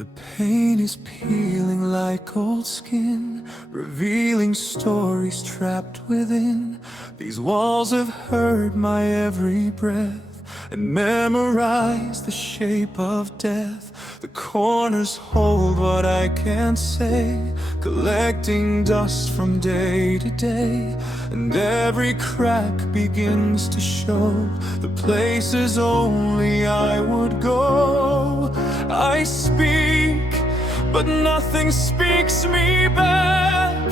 The pain is peeling like old skin, revealing stories trapped within. These walls have heard my every breath and memorized the shape of death. The corners hold what I can't say, collecting dust from day to day. And every crack begins to show the places only I would go. I speak, but nothing speaks me back.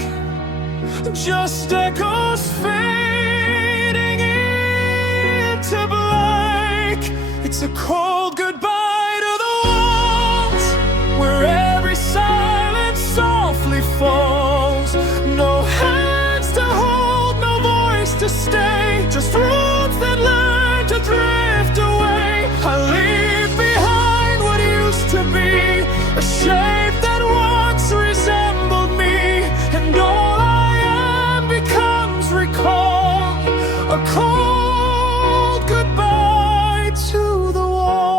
Just echoes fading into black. It's a cold goodbye to the walls, where every silence softly falls. No hands to hold, no voice to stay, just roots that learn to drift away. I leave behind what used to be, a shape that once resembled me, and all I am becomes recall, a cold goodbye to the walls.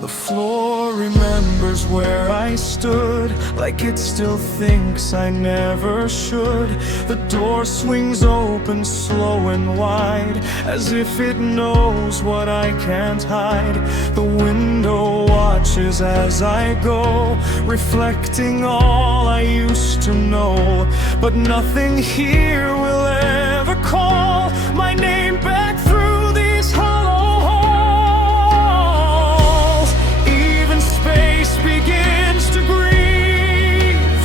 The floor remembers where I stood, like it still thinks I never should. The door swings open slow and wide, as if it knows what I can't hide. The window watches as I go, reflecting all I used to know. But nothing here will ever call my name back through these hollow halls. Even space begins to grieve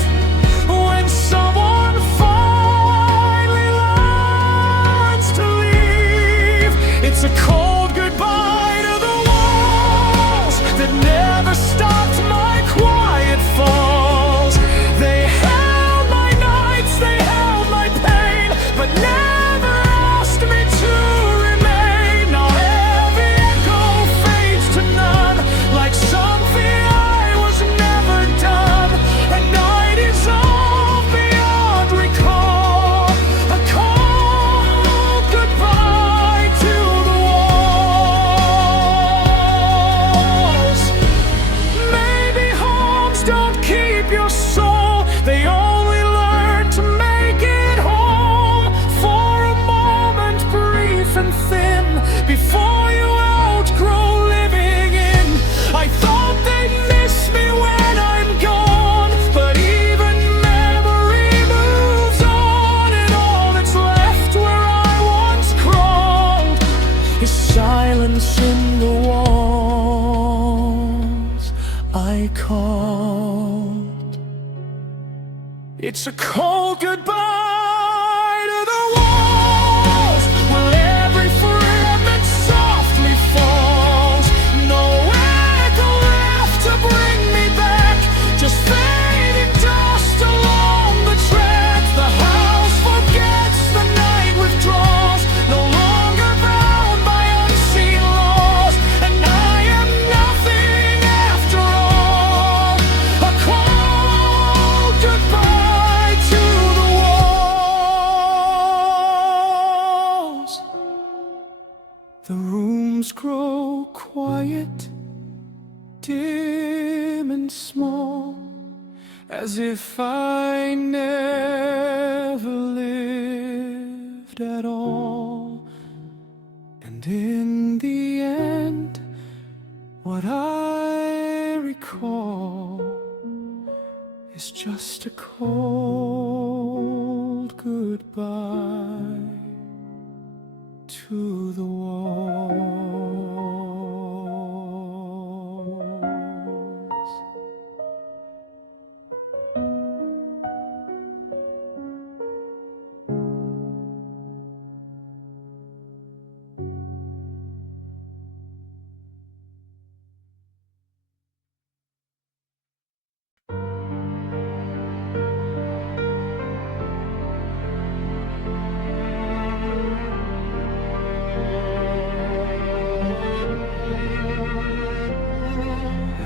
when someone finally learns to leave. It's a cold goodbye to the walls that never stopped my quiet falls. They held my nights, they held my pain, but never asked me to remain. Now every echo fades to none, like something I was never done. A night is all beyond recall, a cold goodbye to the walls. Maybe homes don't keep your soul, they only learn to make it home. For a moment, brief and thin, before you outgrow living in. I thought they'd miss me when I'm gone, but even memory moves on, and all that's left where I once crawled is silence in the walls I called. It's a cold goodbye to the walls, where every fragment softly falls. No echo left to bring me back, just fading dust along the track. The house forgets, the night withdraws, no longer bound by unseen laws. And I am nothing after all, a cold goodbye to the walls. The rooms grow quiet, dim and small, as if I never lived at all. And in the end, what I recall is just a cold goodbye to the walls.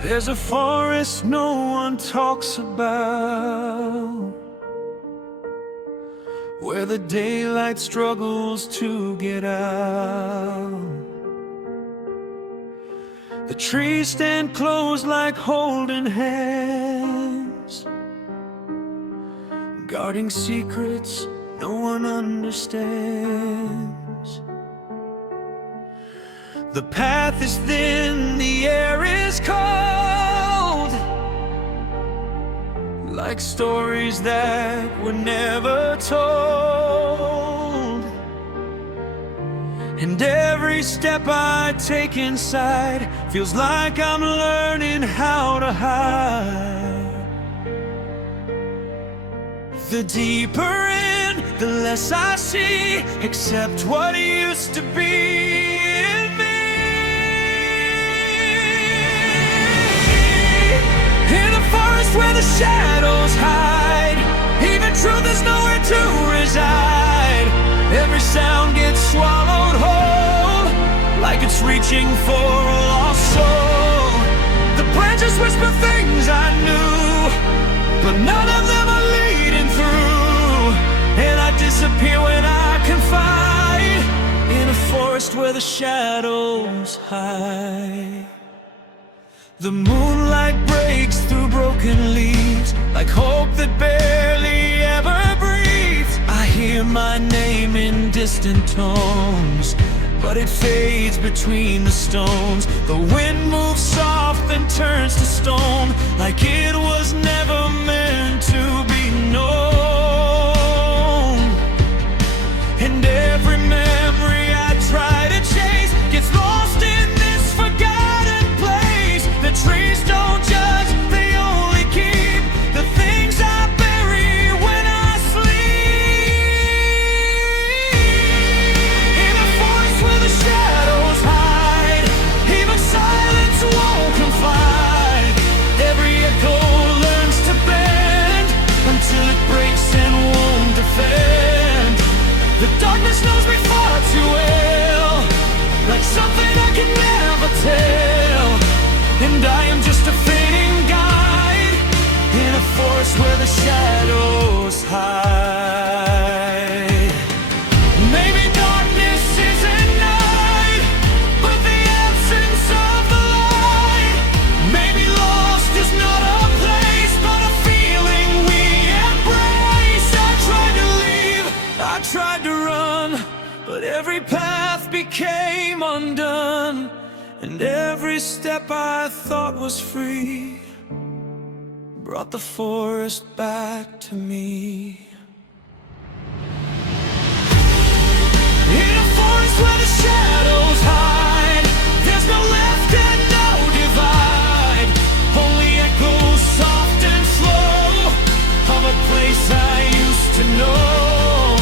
There's a forest no one talks about, where the daylight struggles to get out. The trees stand close like holding hands, guarding secrets no one understands. The path is thin, the air is cold, like stories that were never told. And every step I take inside feels like I'm learning how to hide. The deeper in, the less I see, except what used to be in me. In the forest where the shadows hide, even truth is nowhere to reside. Every sound gets swallowed whole, like it's reaching for a lost soul. The branches whisper things I knew, but none of them are leading through. And I disappear when I confide in a forest where the shadows hide. The moonlight breaks through broken leaves, like hope that barely ever breathes. I hear my name in distant tones, but it fades between the stones. The wind moves soft and turns to stone, like it was never meant to be known. And every memory I try to chase gets lost in this forgotten place. The trees don't judge, they only keep the things I bury when I sleep. In a forest where the shadows hide, even silence won't confide. Every echo learns to bend until it breaks and won't defend. The darkness knows me far too well, like something I can never tell. And I am just a fading guide in a forest where the shadows hide. Maybe darkness isn't night, but the absence of the light. Maybe lost is not a place, but a feeling we embrace. I tried to leave, I tried to run, but every path became undone. And every step I thought was free brought the forest back to me. In a forest where the shadows hide, there's no left and no divide, only echoes soft and slow of a place I used to know.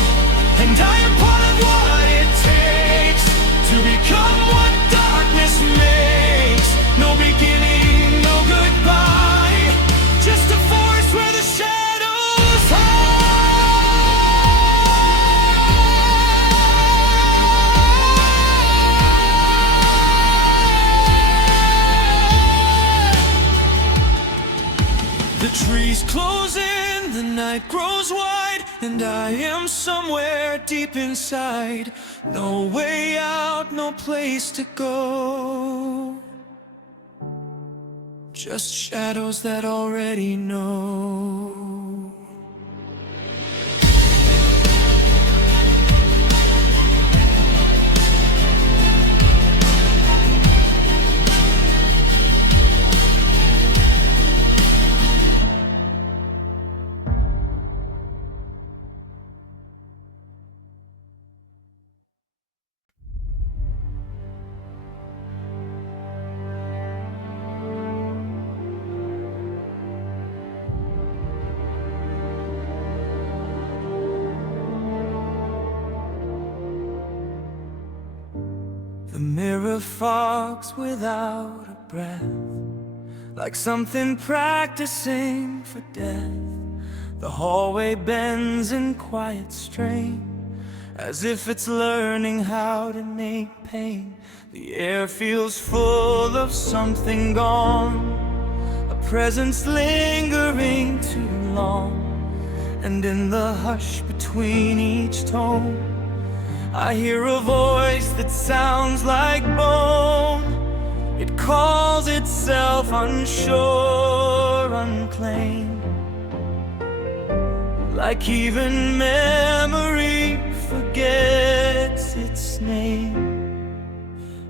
And I am part of what it takes to become what darkness makes. No beginning, no goodbye, just a forest where the shadows hide. The trees close in, the night grows wide, and I am somewhere deep inside. No way out, no place to go, just shadows that already know. The mirror fogs without a breath, like something practicing for death. The hallway bends in quiet strain, as if it's learning how to make pain. The air feels full of something gone, a presence lingering too long. And in the hush between each tone, I hear a voice that sounds like bone, It calls itself unsure, unclaimed, like even memory forgets its name.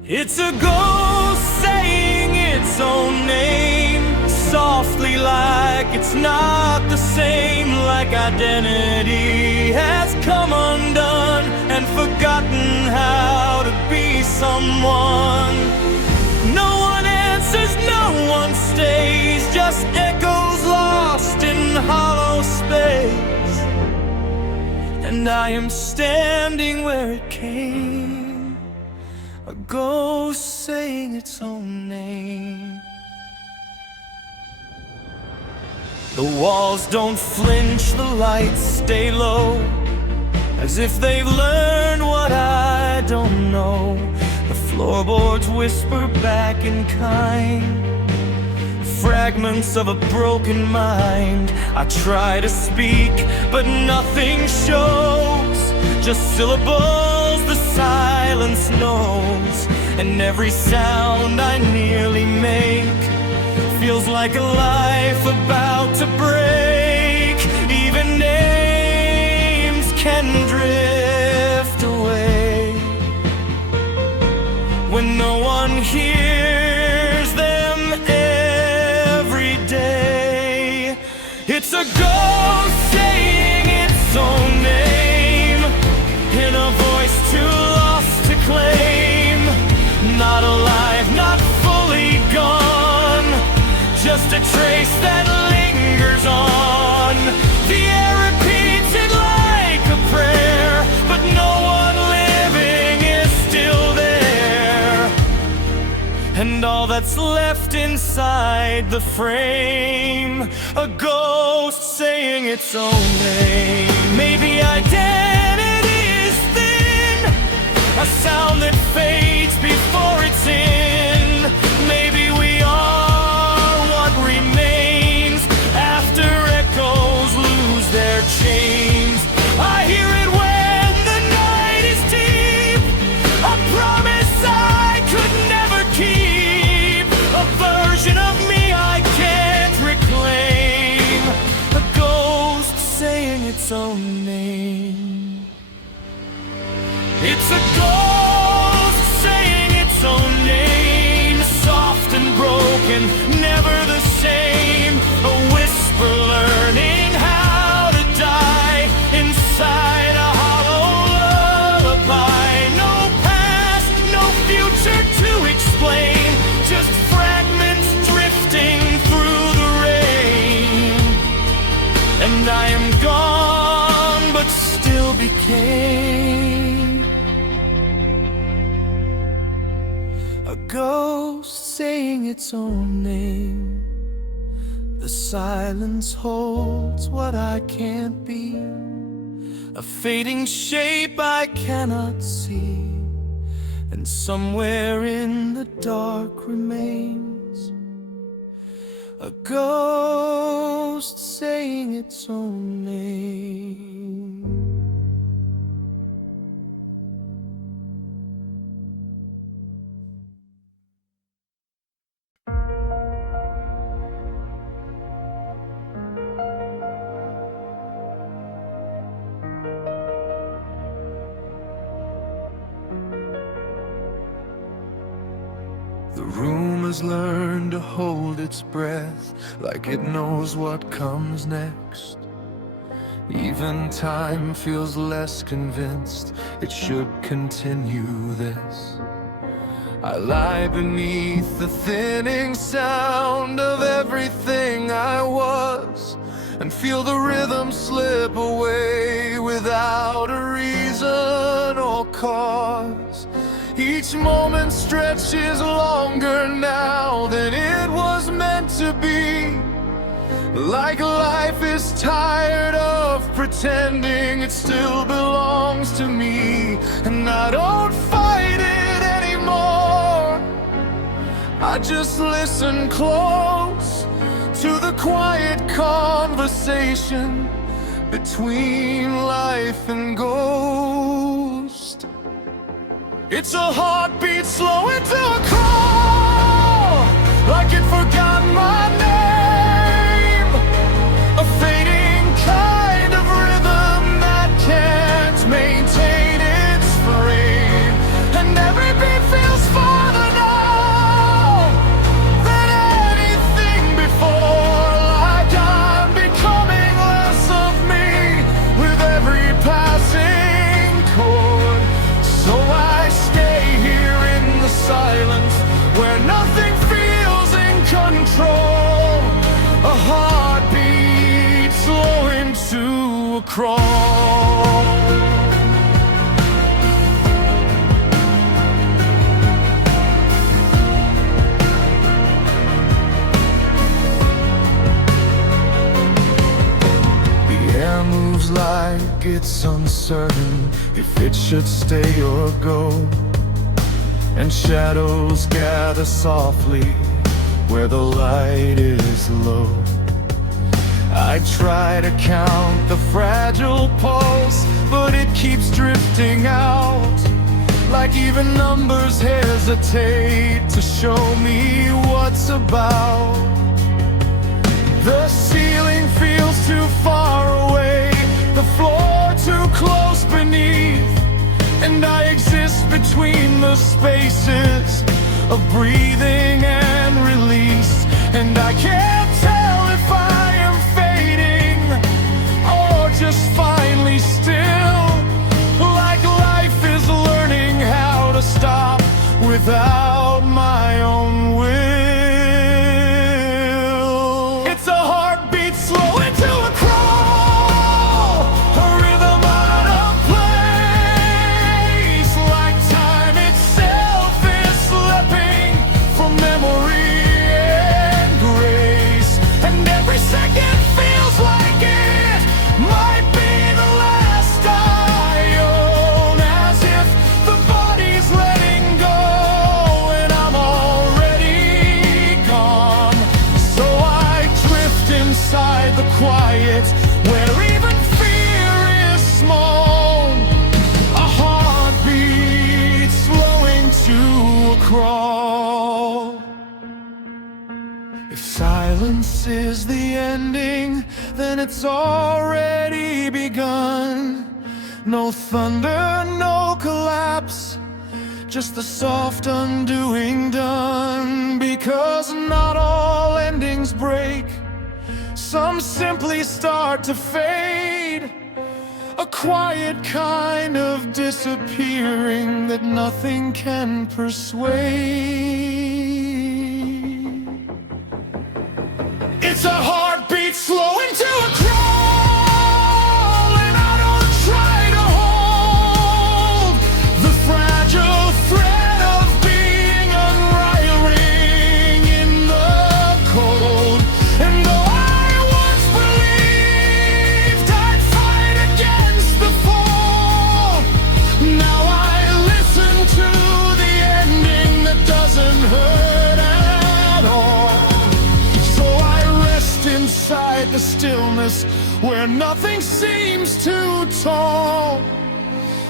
It's a ghost saying its own name, softly, like it's not the same, like identity has come undone and forgotten how to be someone. No one answers, no one stays, just echoes lost in hollow space. And I am standing where it came, a ghost saying its own name. The walls don't flinch, the lights stay low, as if they've learned what I don't know. The floorboards whisper back in kind, fragments of a broken mind. I try to speak, but nothing shows, just syllables the silence knows. And every sound I nearly make feels like a life about to break. Even names can drift away when no one hears them every day. It's a ghost saying its own name, in a voice too lost to claim. Not alive, not fully gone, just a trace that lingers on. The air repeats it like a prayer, but no one living is still there. And all that's left inside the frame, a ghost saying its own name. Maybe identity is thin, a sound that fades before it's in. Maybe we are what remains after echoes lose their chains. I hear it when the night is deep, a promise I could never keep, a version of me I can't reclaim, a ghost saying its own name. It's a ghost saying its own name, soft and broken, never the same, a whisper learning how to die inside a hollow lullaby. No past, no future to explain, just fragments drifting through the rain. And I am gone, but still became a ghost saying its own name. The silence holds what I can't be, a fading shape I cannot see, and somewhere in the dark remains a ghost saying its own name. The room has learned to hold its breath, like it knows what comes next. Even time feels less convinced it should continue this. I lie beneath the thinning sound of everything I was, and feel the rhythm slip away without a reason or cause. Each moment stretches longer now than it was meant to be, like life is tired of pretending it still belongs to me. And I don't fight it anymore, I just listen close to the quiet conversation between life and ghost. It's a heartbeat slowing to a crawl. forgot my name. A fading kind of rhythm that can't maintain its frame. And every beat feels farther now than anything before. Like I'm becoming less of me with every passing chord. So I stay here in the silence where nothing feels in control. A heartbeat slowing to a crawl. The air moves like it's uncertain if it should stay or go. And shadows gather softly where the light is low. I try to count the fragile pulse, but it keeps drifting out. Like even numbers hesitate to show me what's about. The ceiling feels too far away, the floor too close beneath. And I exist between the spaces of breathing and release. And I can't tell if I am fading or just finally still. Like life is learning how to stop without my own will. It's a heartbeat slowing to a crawl, a rhythm out of place. Like time itself is slipping from memory and grace. And every second feels like it might be the last I own. As if the body's letting go and I'm already gone. So I drift inside the quiet where even fear is small. A heartbeat slowing to a crawl. If silence is the ending, then it's already begun. No thunder, no collapse, just the soft undoing done. Because not all endings break, some simply start to fade. A quiet kind of disappearing that nothing can persuade. It's a heartbeat slowing to a crawl. And I don't try to hold the fragile thread of being unraveling in the cold. And though I once believed I'd fight against the fall, now I listen to the ending that doesn't hurt at all. So I rest inside the stillness where nothing seems too tall.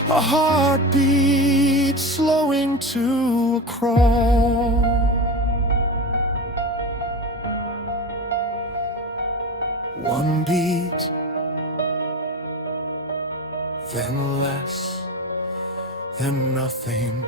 A heartbeat slowing to a crawl. One beat, then less, then nothing.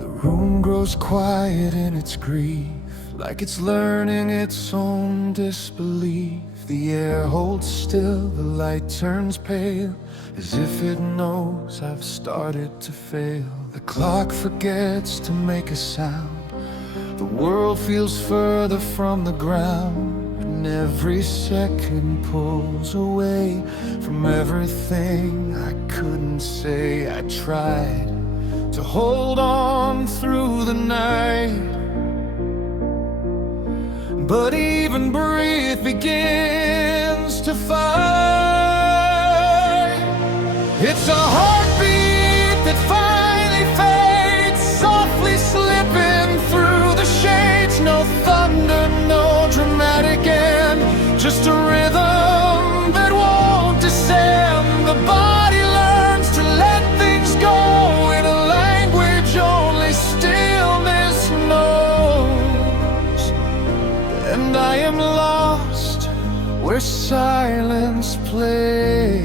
The room grows quiet in its grief, like it's learning its own disbelief. The air holds still, the light turns pale, as if it knows I've started to fail. The clock forgets to make a sound, the world feels further from the ground, and every second pulls away from everything I couldn't say. I tried to hold on through the night, but even breath begins to fight. It's a heartbeat that just a rhythm that won't descend. The body learns to let things go in a language only stillness knows. And I am lost where silence plays,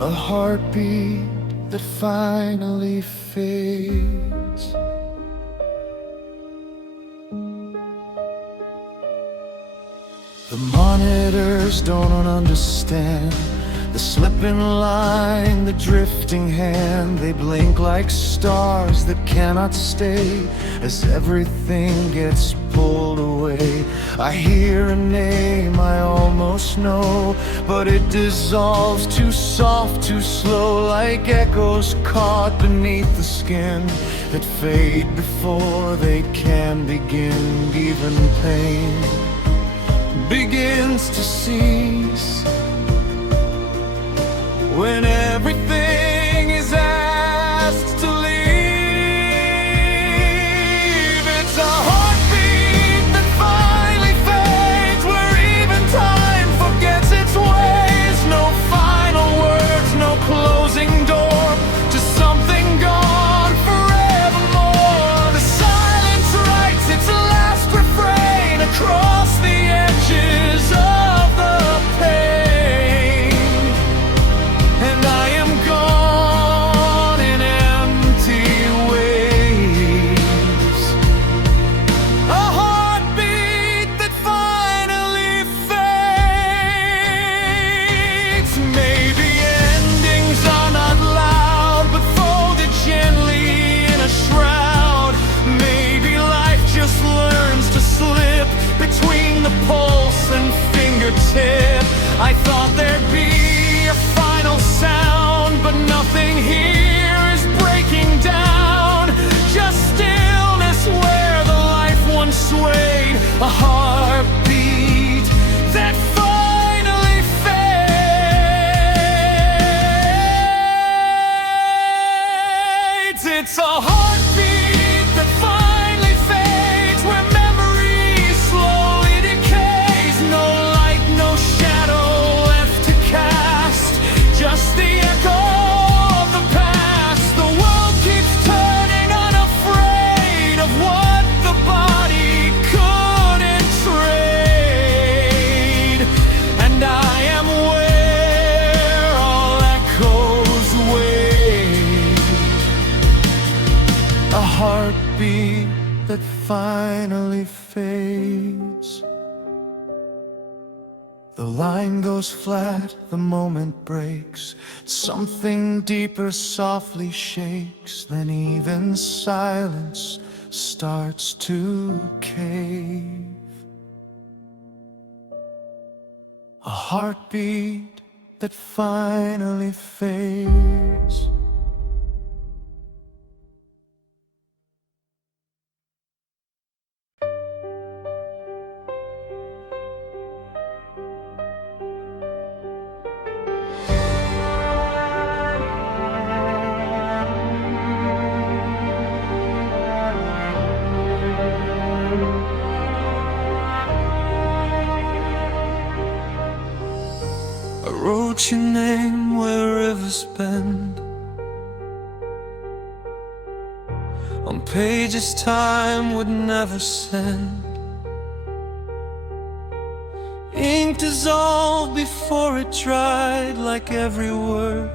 a heartbeat that finally fades. The monitors don't understand the slipping line, the drifting hand. They blink like stars that cannot stay as everything gets pulled away. I hear a name I almost know, but it dissolves too soft, too slow, like echoes caught beneath the skin that fade before they can begin. Even pain begins to cease when everything is asked to leave. It's a heartbeat that finally fades, where even time forgets its ways. No final words, no closing door, just something gone forevermore. The silence writes its last refrain across the edges of the pain, and I am gone in empty waves. A heartbeat that finally fades. Maybe endings are not loud, but folded gently in a shroud. Maybe life just learns to slip between the pulse and fingertip. I thought there'd be a final sound, but nothing here is breaking down. Just stillness where the life once swayed. A heartbeat that finally fades. It's a heartbeat that finally fades, where memory slowly decays. No light, no shadow left to cast, just the echo of the past. The world keeps turning, unafraid of what the body couldn't trade. And I am where all echoes wait, a heartbeat that finally fades. The line goes flat, the moment breaks. Something deeper softly shakes, then even silence starts to cave. A heartbeat that finally fades. I wrote your name where rivers bend, on pages time would never send. Ink dissolved before it dried, like every word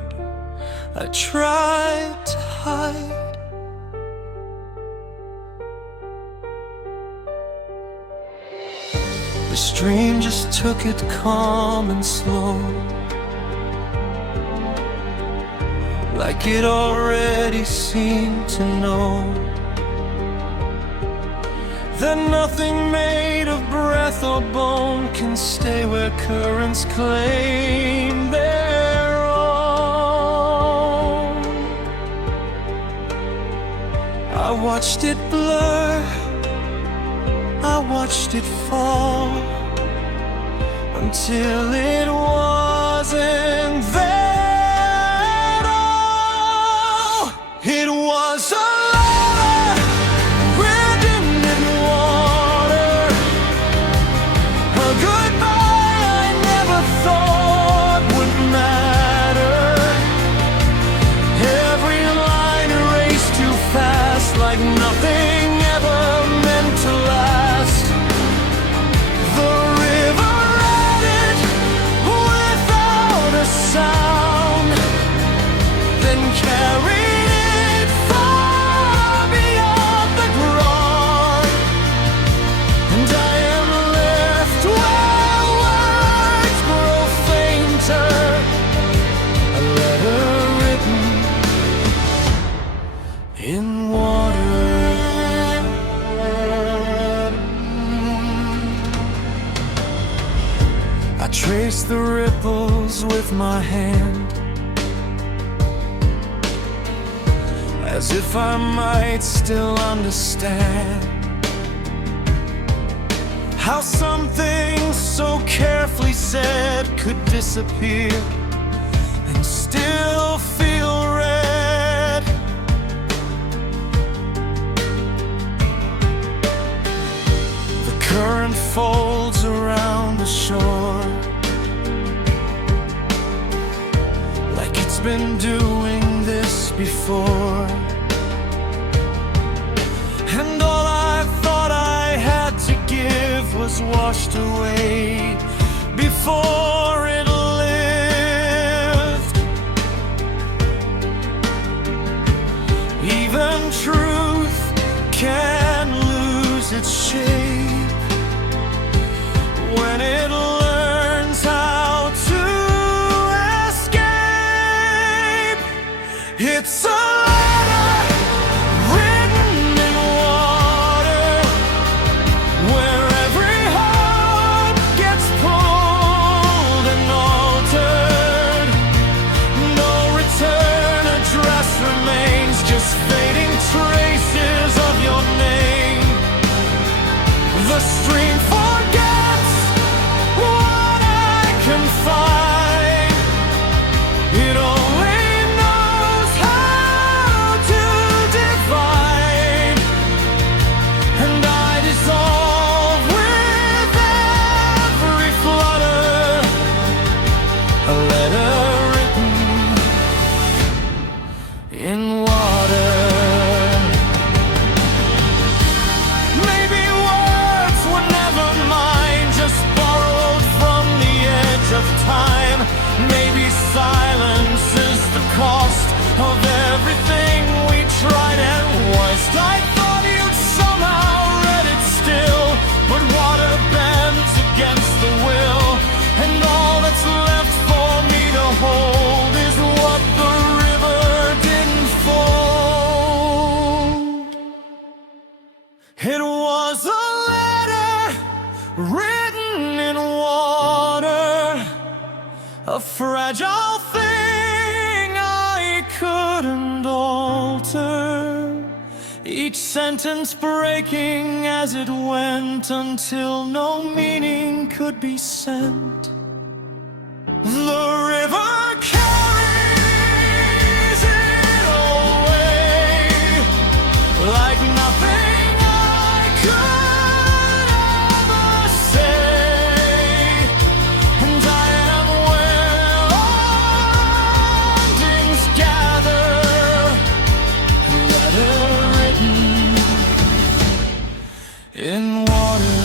I tried to hide. The stream just took it calm and slow, like it already seemed to know that nothing made of breath or bone can stay where currents claim their own. I watched it blur, I watched it fall, until it wasn't there at all. It was a lover, written in water, I trace the ripples with my hand, as if I might still understand how something so carefully said could disappear and still feel red. The current folds around the shore like it's been doing this before, and all I thought I had to give was washed away before it lived. Even truth can lose its shape when it learns how to escape. It's a stream forgets what I can find. It only knows how to divide, and I dissolve with every flutter, a letter written in water. Maybe silence is the cost of everything we tried and wasted. I thought you'd somehow read it still, but water bends against the will, and all that's left for me to hold is what the river didn't fold. It was a letter written in water, a fragile thing I couldn't alter, each sentence breaking as it went until no meaning could be sent. The river carries it away like nothing I could ever say, and I am in water.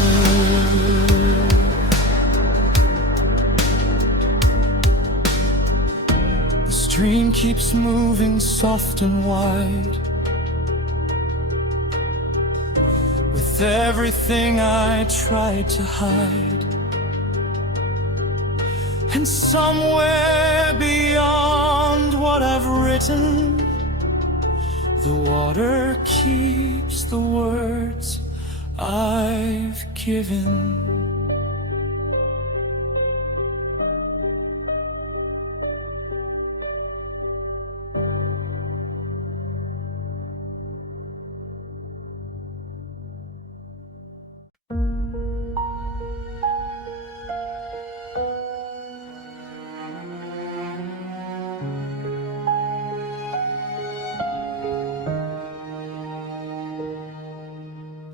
The stream keeps moving soft and wide, with everything I tried to hide, and somewhere beyond what I've written, the water keeps the words I've given.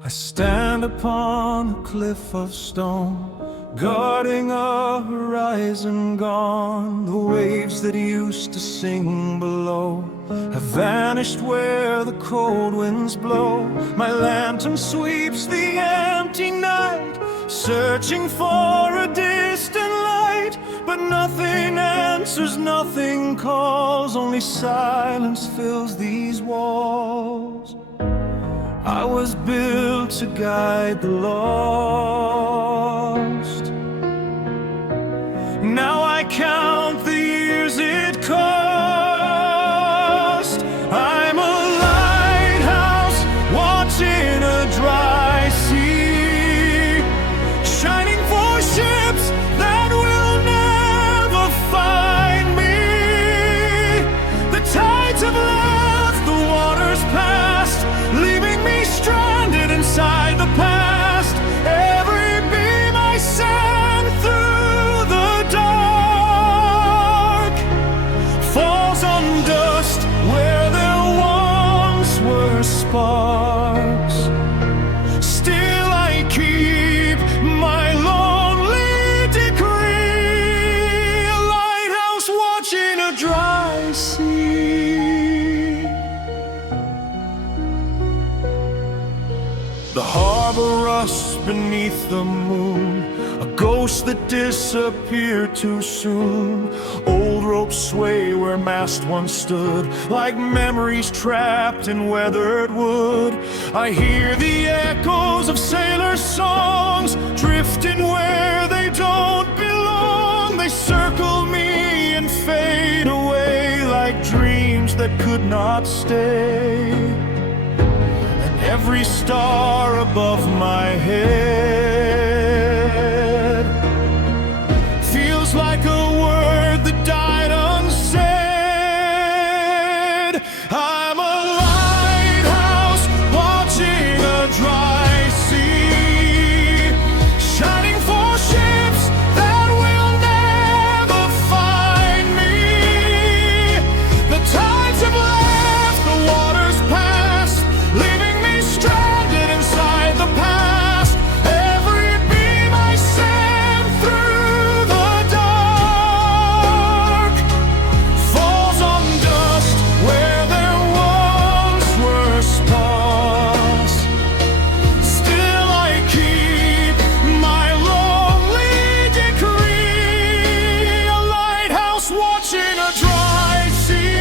I stand upon a cliff of stone, guarding a horizon gone. The waves that used to sing below have vanished where the cold winds blow. My lantern sweeps the empty night, searching for a distant light, but nothing answers, nothing calls, only silence fills these walls. I was built to guide the lost. Now I count the years it cost. I'm a lighthouse watching a dry sea, shining for ships that will lost beneath the moon, a ghost that disappeared too soon. Old ropes sway where mast once stood, like memories trapped in weathered wood. I hear the echoes of sailor songs, drifting where they don't belong. They circle me and fade away like dreams that could not stay. And every star above my head feels like a word that died unsaid. I'm a lighthouse watching a dry sea, shining for ships that will never find me. The tides have left, the waters past, leaving me stranded inside the past. Every beam I send through the dark falls on dust where there once were sparks. Still I keep my lonely decree, a lighthouse watching a dry sea.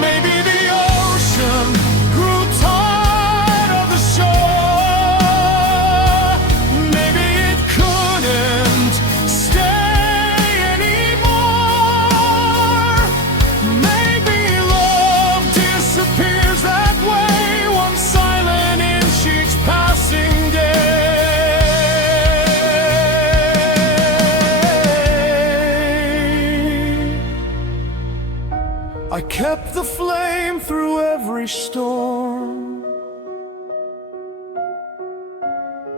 Maybe the ocean grew tired of the shore. Maybe it couldn't stay anymore. Maybe love disappears that way, one silent inch each passing day. I kept the flame through every storm,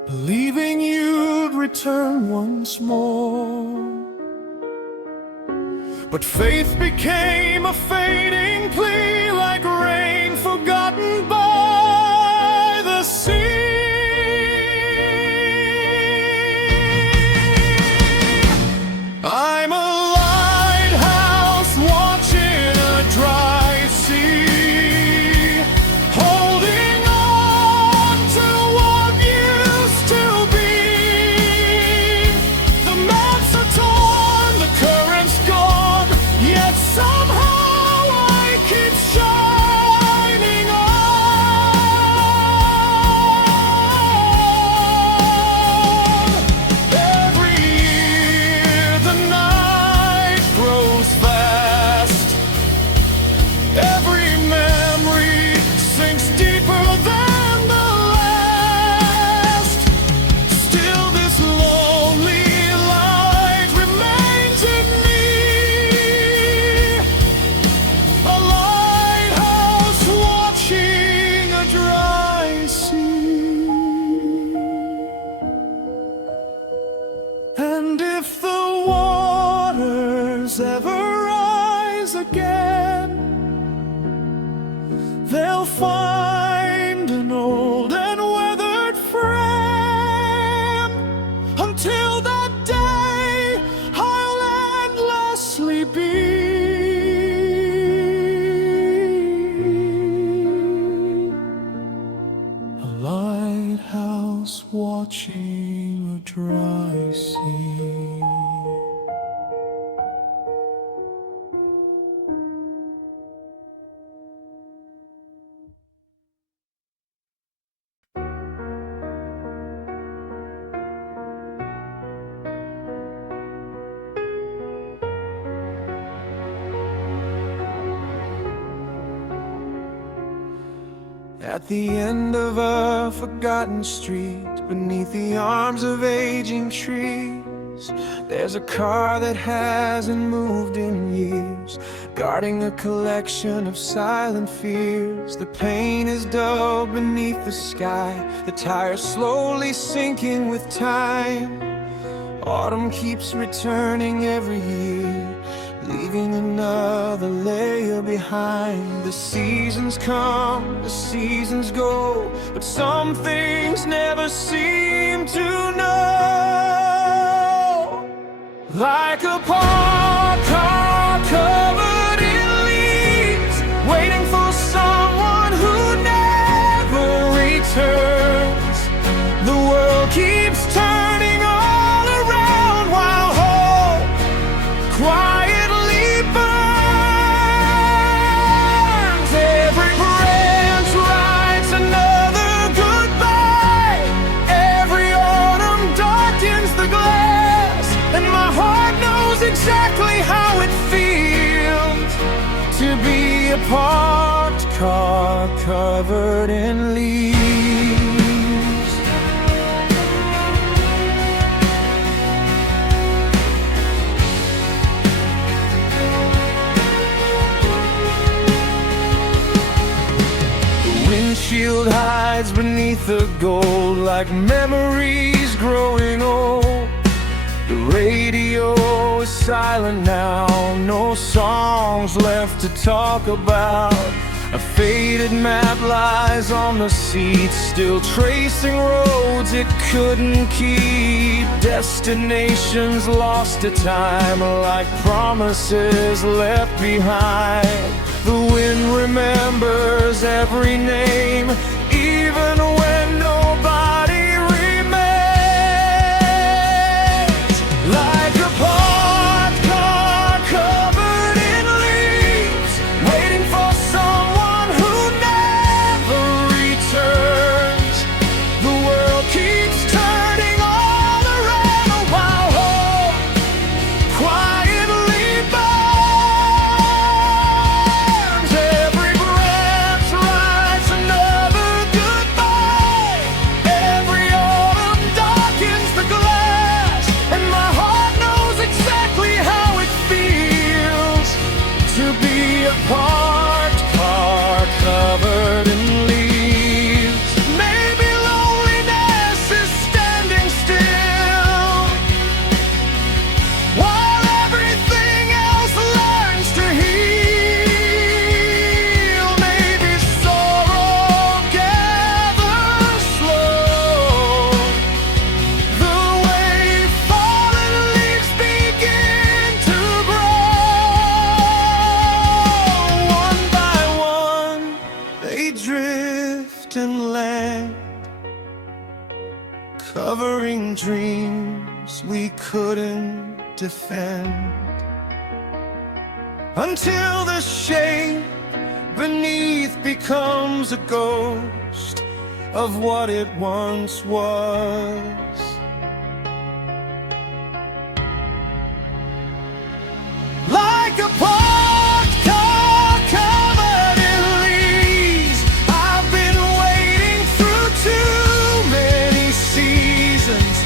believing you'd return once more. But faith became a fading plea, like rain forgotten by the sea. I'm a lighthouse watching a dry sea, holding on to what used to be. The maps are torn, the current's gone, yet somehow I keep shining on. Every year the night grows fast, every memory sinks deeper than the last. Still this lonely light remains in me, a lighthouse watching a dry sea. And if the waters ever rise again, they'll find an old and weathered friend. Until that day, I'll endlessly be a lighthouse watching a dry sea. At the end of a forgotten street, beneath the arms of aging trees, there's a car that hasn't moved in years, guarding a collection of silent fears. The pain is dull beneath the sky, the tires slowly sinking with time. Autumn keeps returning every year, leaving another layer behind. The seasons come, the seasons go, but some things never seem to know. like a parked car covered in leaves, waiting for someone who never returns. The world keeps turning all around while hope quietly burns. Every branch writes another goodbye. Every autumn darkens the glass, and my heart knows exactly how it feels to be a parked car covered in leaves. Windshield hides beneath the gold like memories growing old. The radio is silent now, no songs left to talk about. A faded map lies on the seat, still tracing roads it couldn't keep. Destinations lost to time, like promises left behind. The wind remembers every name, even when nobody remains. Like a parked car covered in leaves, waiting for someone who never returns. The world keeps turning all around while hope quietly burns. Every branch writes another goodbye. Every autumn darkens the glass, and my heart knows exactly how it feels to be a parked car covered in leaves. Maybe loneliness is standing still while everything else learns to heal. Maybe sorrow gathers slow, the way fallen leaves begin to grow. One by one, they drift and land, covering dreams we couldn't defend, until the shape beneath becomes a ghost of what it once was. Like a parked car covered in leaves, I've been waiting through too many seasons.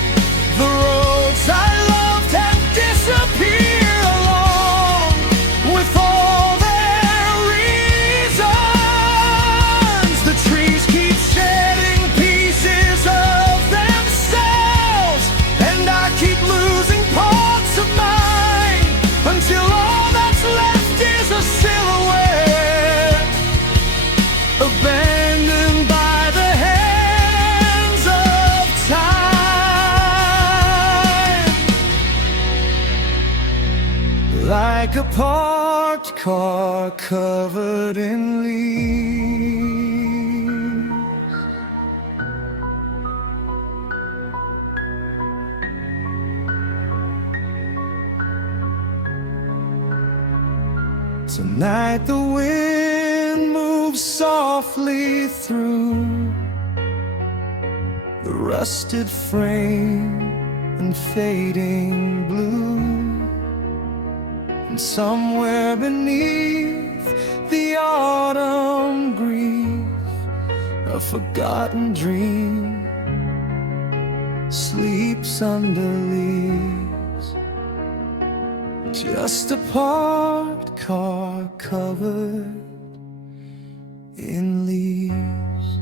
The roads I loved have disappeared along with all their reasons. The trees keep shedding pieces of themselves, and I keep losing parts of mine, until all that's left is a silhouette, abandoned by the hands of time. Like a parked car covered in leaves. Tonight the wind moves softly through the rusted frame and fading blue, and somewhere beneath the autumn grief, a forgotten dream sleeps under leaves. Just a parked car covered in leaves.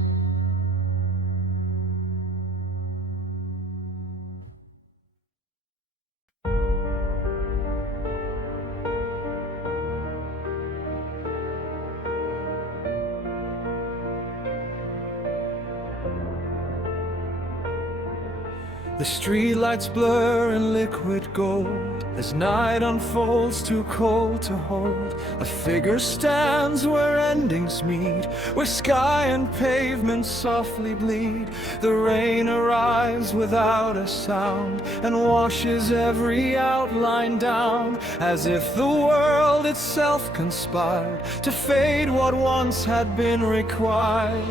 The streetlights blur in liquid gold as night unfolds, too cold to hold. A figure stands where endings meet, where sky and pavement softly bleed. The rain arrives without a sound and washes every outline down, as if the world itself conspired to fade what once had been required.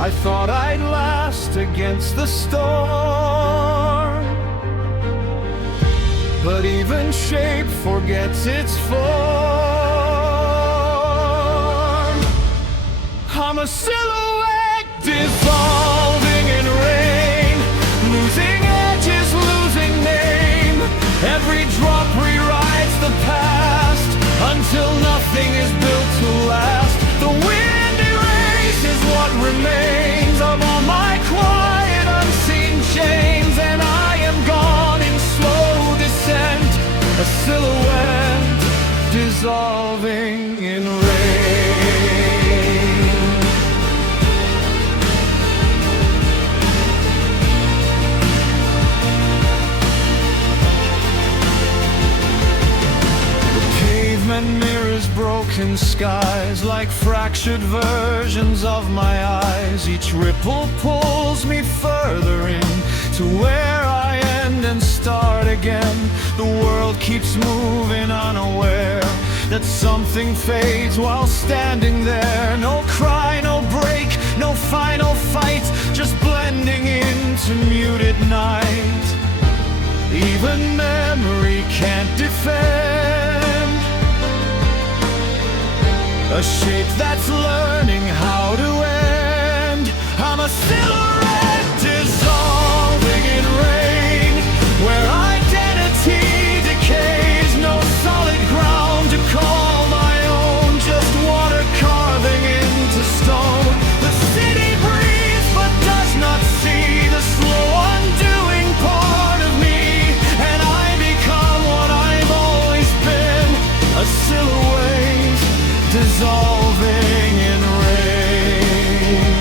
I thought I'd last against the storm, but even shape forgets its form. I'm a silhouette dissolving in rain, losing edges, losing name. Every drop rewrites the past until nothing is built to last. The wind erases what remains of all my quiet unseen chains, and I am gone in slow descent, a silhouette dissolving in rain. The pavement mirrors broken skies like fractured versions of my eyes. Each ripple pulls me further in to where I end and start again. The world keeps moving unaware that something fades while standing there. No cry, no break, no final fight, just blending into muted night. Even memory can't defend a shape that's learning how to end. I'm a silhouette dissolving in rain, where identity decays. No solid ground to call my own, just water carving into stone. The city breathes but does not see the slow undoing part of me, and I become what I've always been, a silhouette dissolving in rain.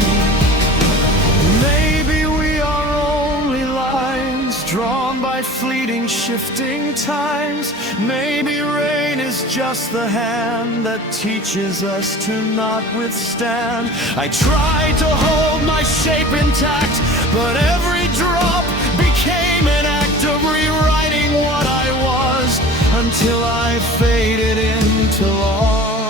Maybe we are only lines drawn by fleeting, shifting times. Maybe rain is just the hand that teaches us to not withstand. I tried to hold my shape intact, but every drop became an act of rewriting what I was, until I faded into loss.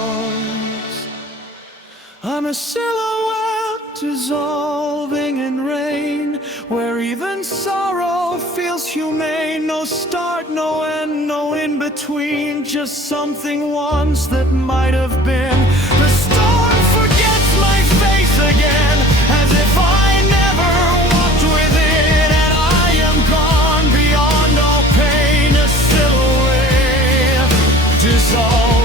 I'm a silhouette dissolving in rain, where even sorrow feels humane. No start, no end, no in between, just something once that might have been. The storm forgets my face again, as if I never walked with it, and I am gone beyond all pain, a silhouette dissolving.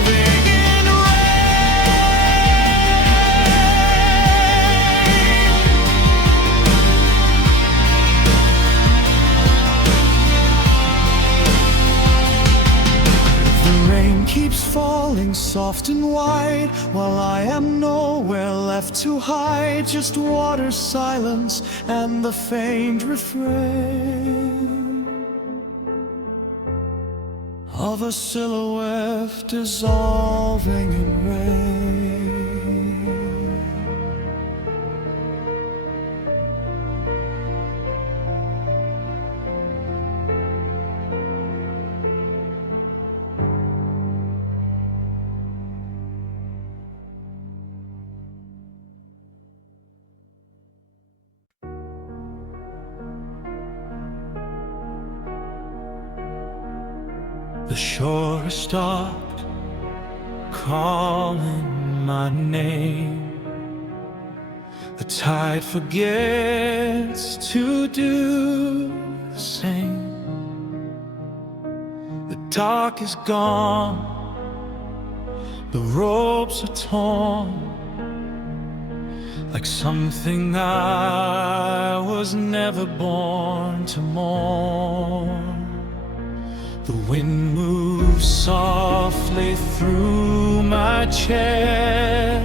Keeps falling soft and wide, while I am nowhere left to hide. Just water, silence, and the faint refrain of a silhouette dissolving in rain. The shore stopped calling my name. The tide forgets to do the same. The dark is gone, the ropes are torn, like something I was never born to mourn. The wind moves softly through my chest,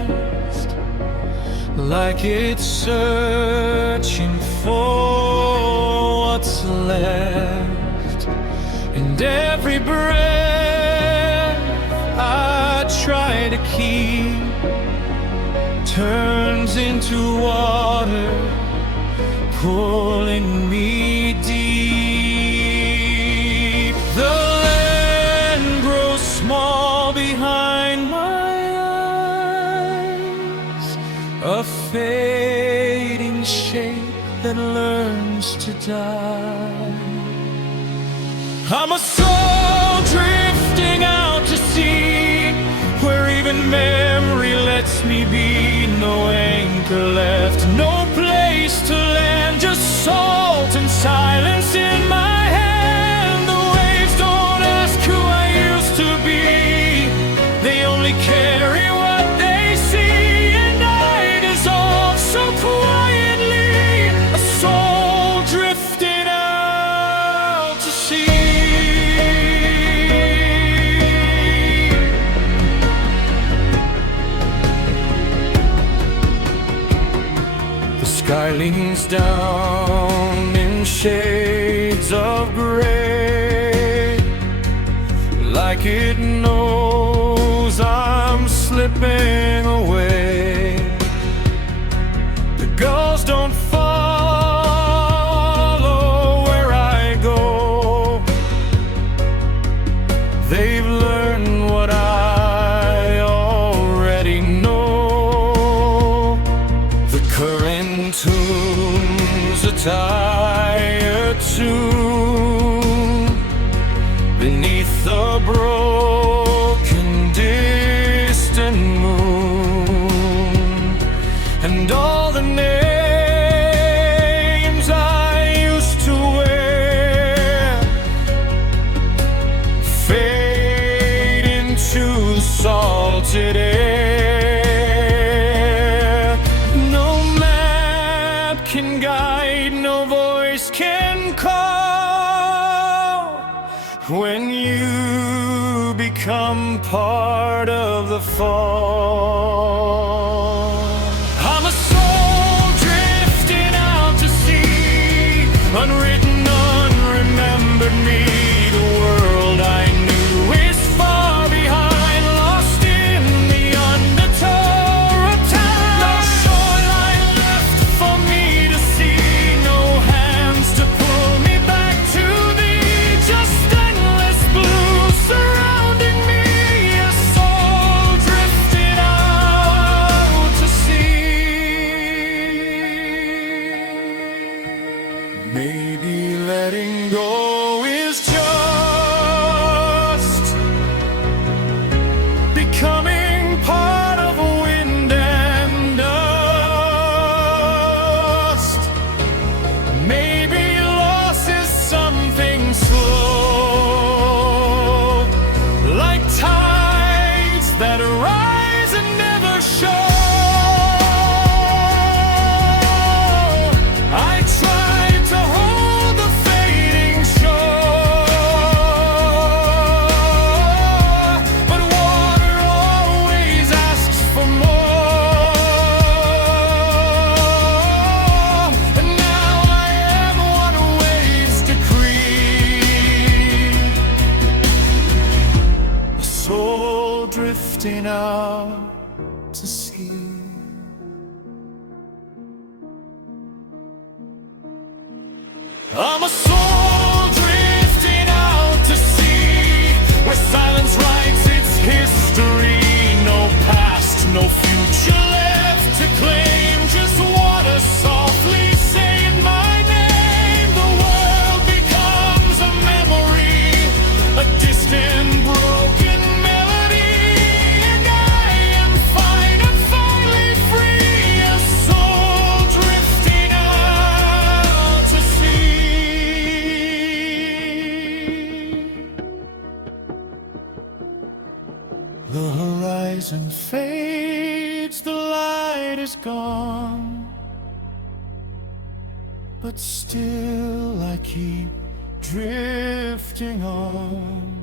like it's searching for what's left, and every breath I try to keep turns into water, pulling me deep. The land grows small behind my eyes, a fading shape that learns to die. I'm a soul drifting out to sea, where even memory lets me be. No anchor left, no place to land, just salt and silence in my hand. The waves don't ask who I used to be, they only carry what they see, and I dissolve so quietly, a soul drifting out to sea. Sky leans down in shades of gray, like it knows I'm slipping away. The gulls don't follow where I go, they've learned what I already know. The current tunes a tired tune beneath the broken distant moon, and all the names I used to wear fade into the salted air. No map can guide, no voice can call, when you become part of the fall. I'm a soul drifting out to sea, unwritten, unremembered me. The world I knew is far behind, lost in the undertow of time. No shoreline left for me to see, no hands to pull me back to thee, just endless blue surrounding me, a soul drifting out to sea. Maybe letting go is just becoming part of wind and dust. Maybe loss is something slow, like tides that rise and never show. I tried to hold the fading shore, but water always asks for more. And now I am what waves decree, a soul drifting out to sea. I'm a soul drifting out to sea, where silence writes its history. No past, no future left to claim, just water softly saying my name. The world becomes a memory, a distant broken melody, and I am fine, I'm finally free, a soul drifting out to sea. The horizon fades, the light is gone, but still I keep drifting on.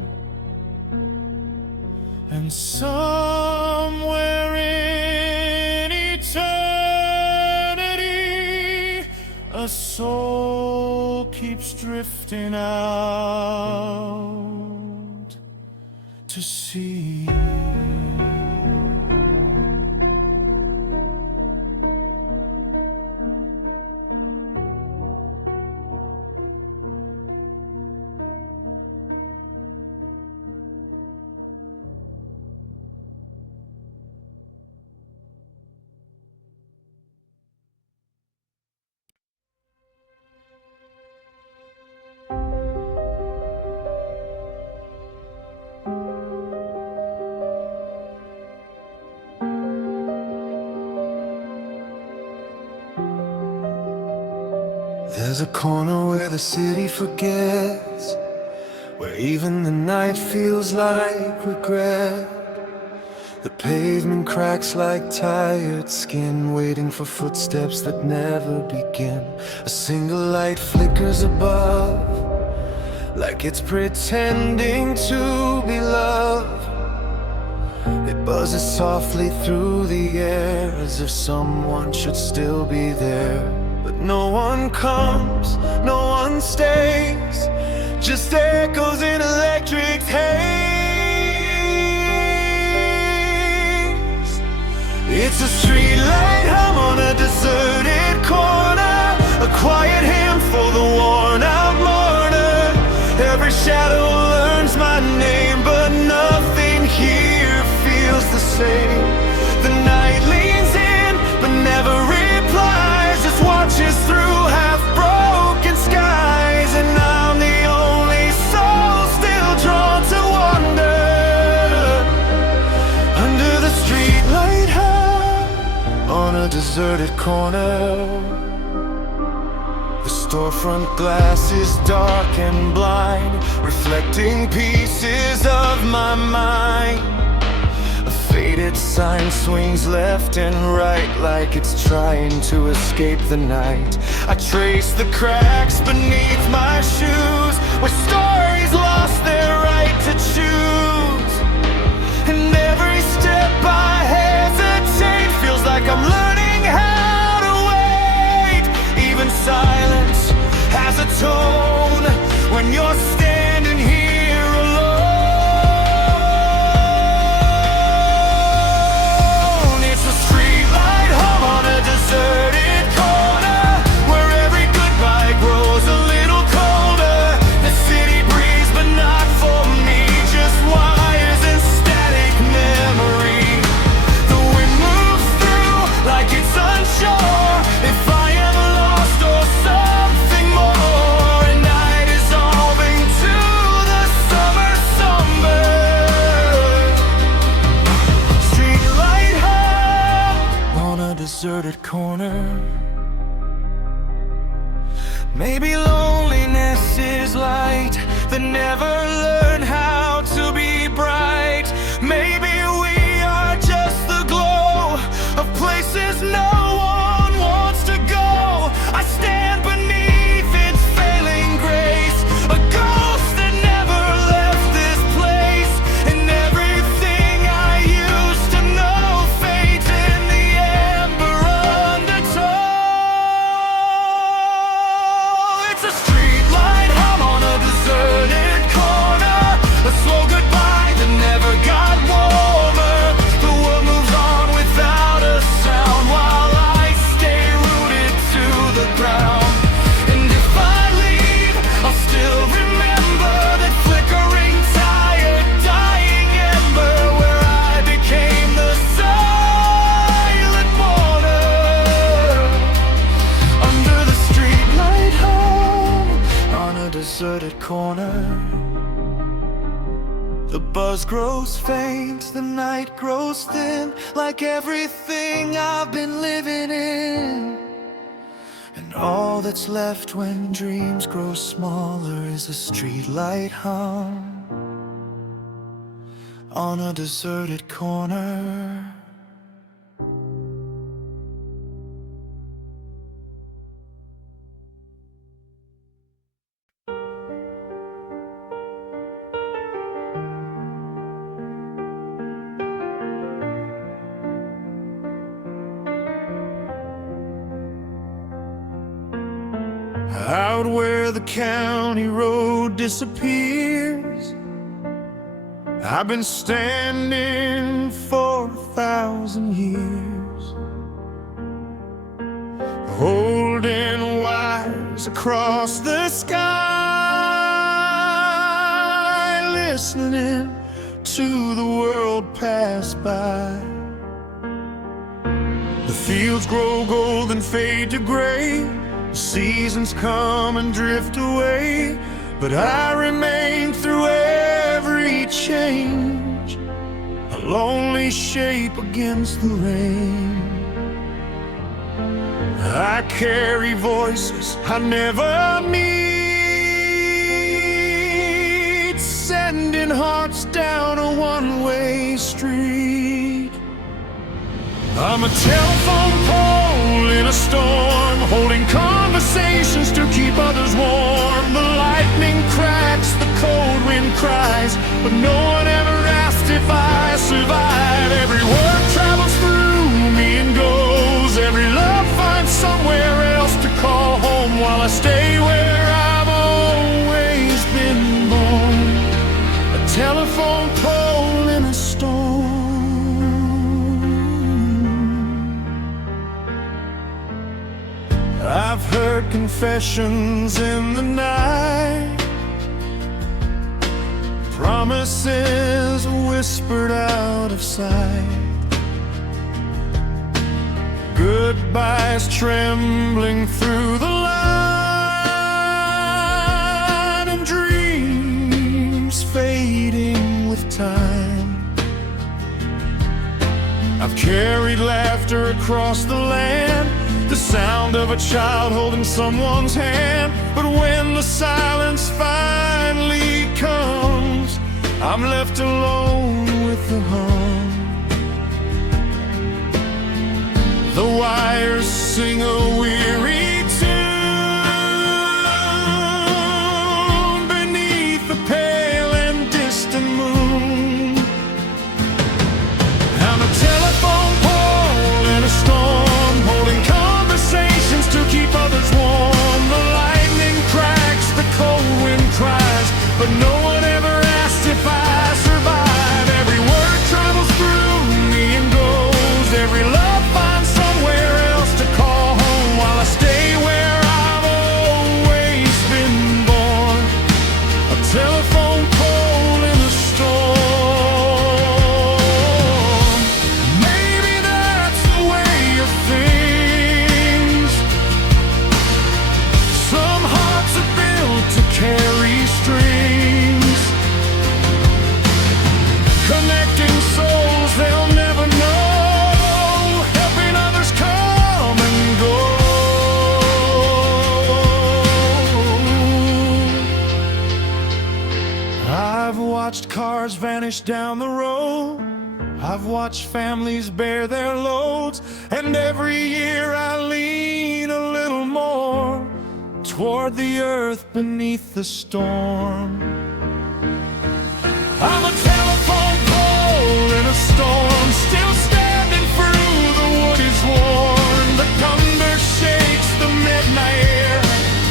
And somewhere in eternity, a soul keeps keeps drifting out to sea. There's a corner where the city forgets, where even the night feels like regret. The pavement cracks like tired skin, waiting for footsteps that never begin. A single light flickers above, like it's pretending to be love. It buzzes softly through the air, as if someone should still be there. But no one comes, no one stays, just echoes in electric haze. It's a streetlight hum on a deserted corner, a quiet hymn for the worn-out mourner. Every shadow learns my name, but nothing here feels the same. The night leans in, but never replies, just watches through half-broken skies. And I'm the only soul still drawn to wander under the streetlight high on a deserted corner. The storefront glass is dark and blind, reflecting pieces of my mind. A faded sign swings left and right, like it's trying to escape the night. I trace the cracks beneath my shoes, where stories lost their right to choose. And every step I hesitate feels like I'm learning how to wait. Even silence has a tone when you're standing here alone. It's a streetlight hum on a deserted corner, where every goodbye grows a little colder. The city breathes, but not for me, just wires and static memory. The wind moves through like it's unsure if I am lost or something more. And night is dissolving to the summer somber. Streetlight hum on a deserted corner. Maybe loneliness is light that never learned how to be bright. Maybe we are just the glow of places no one wants to go. I stand beneath its failing grace, a ghost that never left this place. And everything I used to know fades in the amber undertow. It's a streetlight hum on a deserted corner, a slow goodbye that never got warmer. The world moves on without a sound, while I stay rooted to the ground. And if I leave, I'll still remember that flickering, tired, dying ember, where I became the silent mourner under the streetlight hum on a deserted corner. The buzz grows faint, the night grows thin, like everything I've been living in. And all that's left when dreams grow smaller is a streetlight hum on a deserted corner. out where the county road disappears. I've been standing for 1,000 years, holding wires across the sky, listening to the world pass by. The fields grow gold and fade to gray, the seasons come and drift away, but I remain through every change, a lonely shape against the rain. I carry voices I never meet, sending hearts down a one-way street. I'm a telephone pole in a storm, holding conversations to keep others warm. The lightning cracks, the cold wind cries, but no one ever asked if I survive. Every word travels through me and goes, every love finds somewhere else to call home, while I stay where I've always been born, a telephone pole in a storm. I've heard confessions in the night, promises whispered out of sight, goodbyes trembling through the light, and dreams fading with time. I've carried laughter across the land, the sound of a child holding someone's hand, but when the silence finally comes, I'm left alone with the hum. The wires sing a weary tune beneath the pale and distant moon. I'm a telephone pole in a storm, holding conversations to keep others warm. The lightning cracks, the cold wind cries, but no one ever asked if I survive. Every word travels through me and goes, every love finds somewhere else to call home, while I stay where I've always been born, a telephone pole in a storm. Maybe that's the way of things. Some hearts are built to carry strings, connecting souls they'll never know, helping others come and go. I've watched cars vanish down the road, I've watched families bear their loads, and every year I lean a little more toward the earth beneath the storm. I'm a telephone pole in a storm, still standing through the wood is worn. The thunder shakes the midnight air,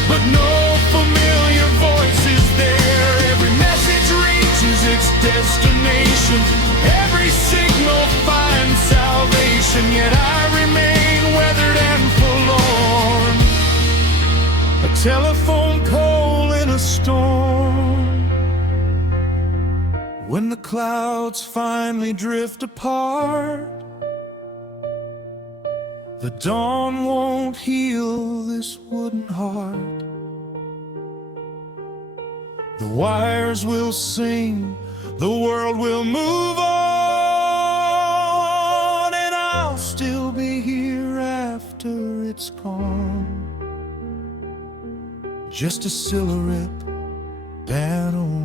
but no familiar voice is there. Every message reaches its destination, every signal finds salvation, yet I remain weathered and forlorn, a telephone pole in a storm. When the clouds finally drift apart, the dawn won't heal this wooden heart. The wires will sing, the world will move on, and I'll still be here after it's gone, just a silhouette battleground.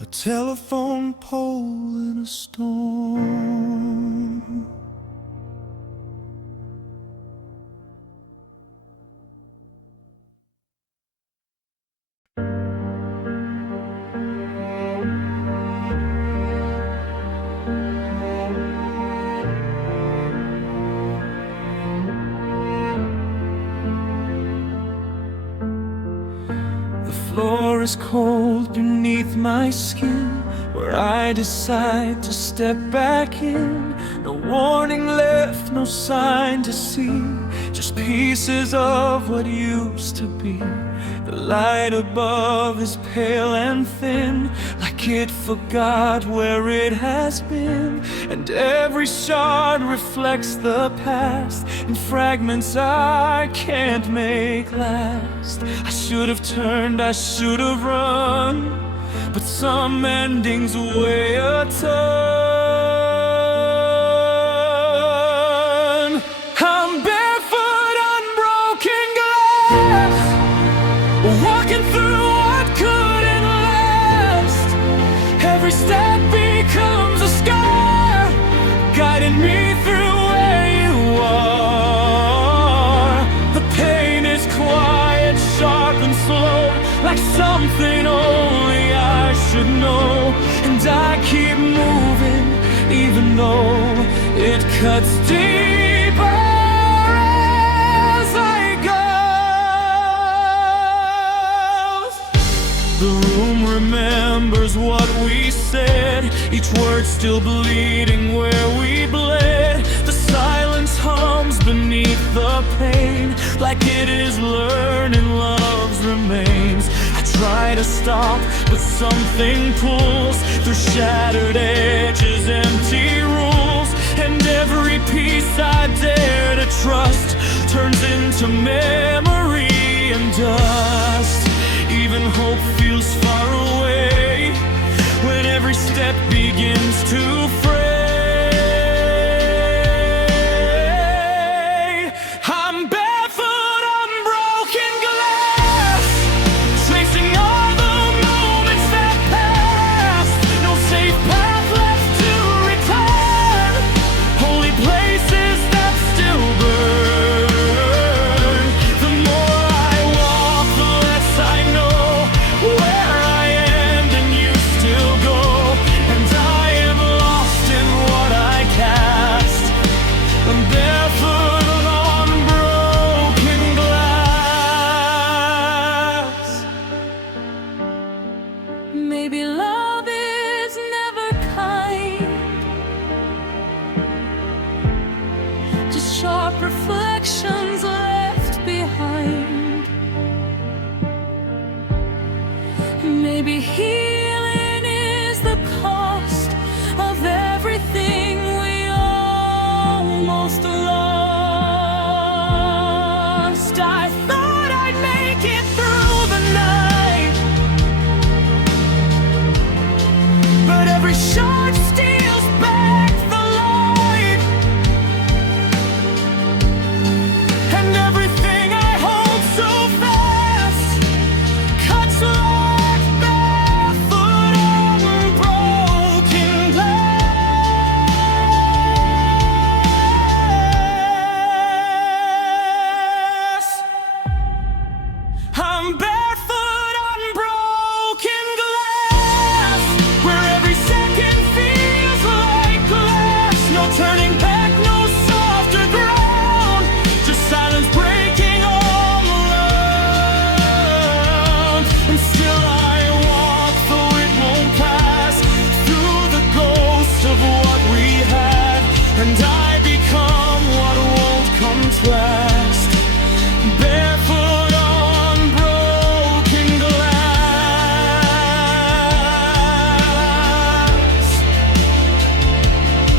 A telephone pole in a storm. is cold beneath my skin, where I decide to step back in. No warning left, no sign to see, just pieces of what used to be. The light above is pale and thin, like it forgot where it has been. And every shard reflects the past in fragments I can't make last. I should have turned, I should have run, but some endings weigh a ton. I'm barefoot on broken glass, walking through what couldn't last. Every step becomes a scar, guiding me through where you are. The pain is quiet, sharp and slow, like something only I should know. And I keep moving, even though it cuts deeper as I go. The room remembers what we said, each word still bleeding where we bled. The silence hums beneath the pain, like it is learning love's remains. I try to stop, but something pulls through shattered edges, empty rules. And every piece I dare to trust turns into memory and dust. Even hope feels far away when every step begins to fray. I'm barefoot on broken glass, tracing all the moments that passed. No safe path left to return, holy places that still burn. The more I walk, the less I know where I end and you still go. And I am lost in what I cast. I'm barefoot on broken glass. Maybe love is never kind, just sharp reflections left behind. Maybe healing is the cost of everything we almost lost. I thought I'd make it through the night, but every shot steals back the light. And everything I hold so fast cuts like barefoot on broken glass. I'm barefoot on broken glass, where every second feels like glass. No turning back, no softer ground, just silence breaking all around. And still I walk, though it won't pass, through the ghost of what we had. And I become what won't contrast, barefoot on broken glass.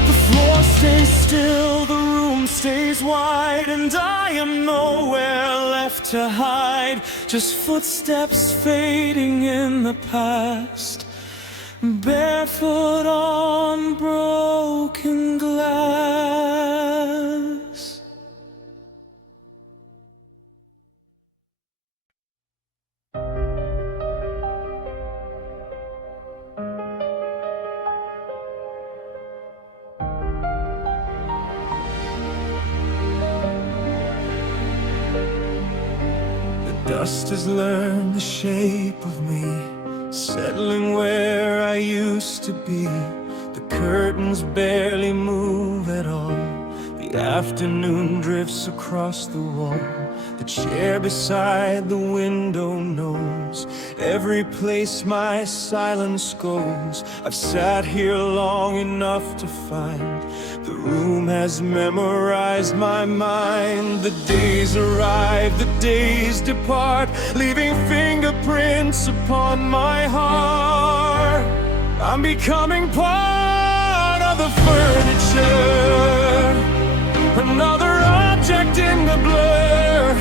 The floor stays still, the room stays wide, and I am nowhere left to hide. Just footsteps fading in the past, barefoot on broken glass. The dust has learned the shape of me, settling where I used to be. The curtains barely move at all, the afternoon drifts across the wall. The chair beside the window knows every place my silence goes. I've sat here long enough to find the room has memorized my mind. The days arrive, the days depart, leaving fingerprints upon my heart. I'm becoming part of the furniture, another object in the blur,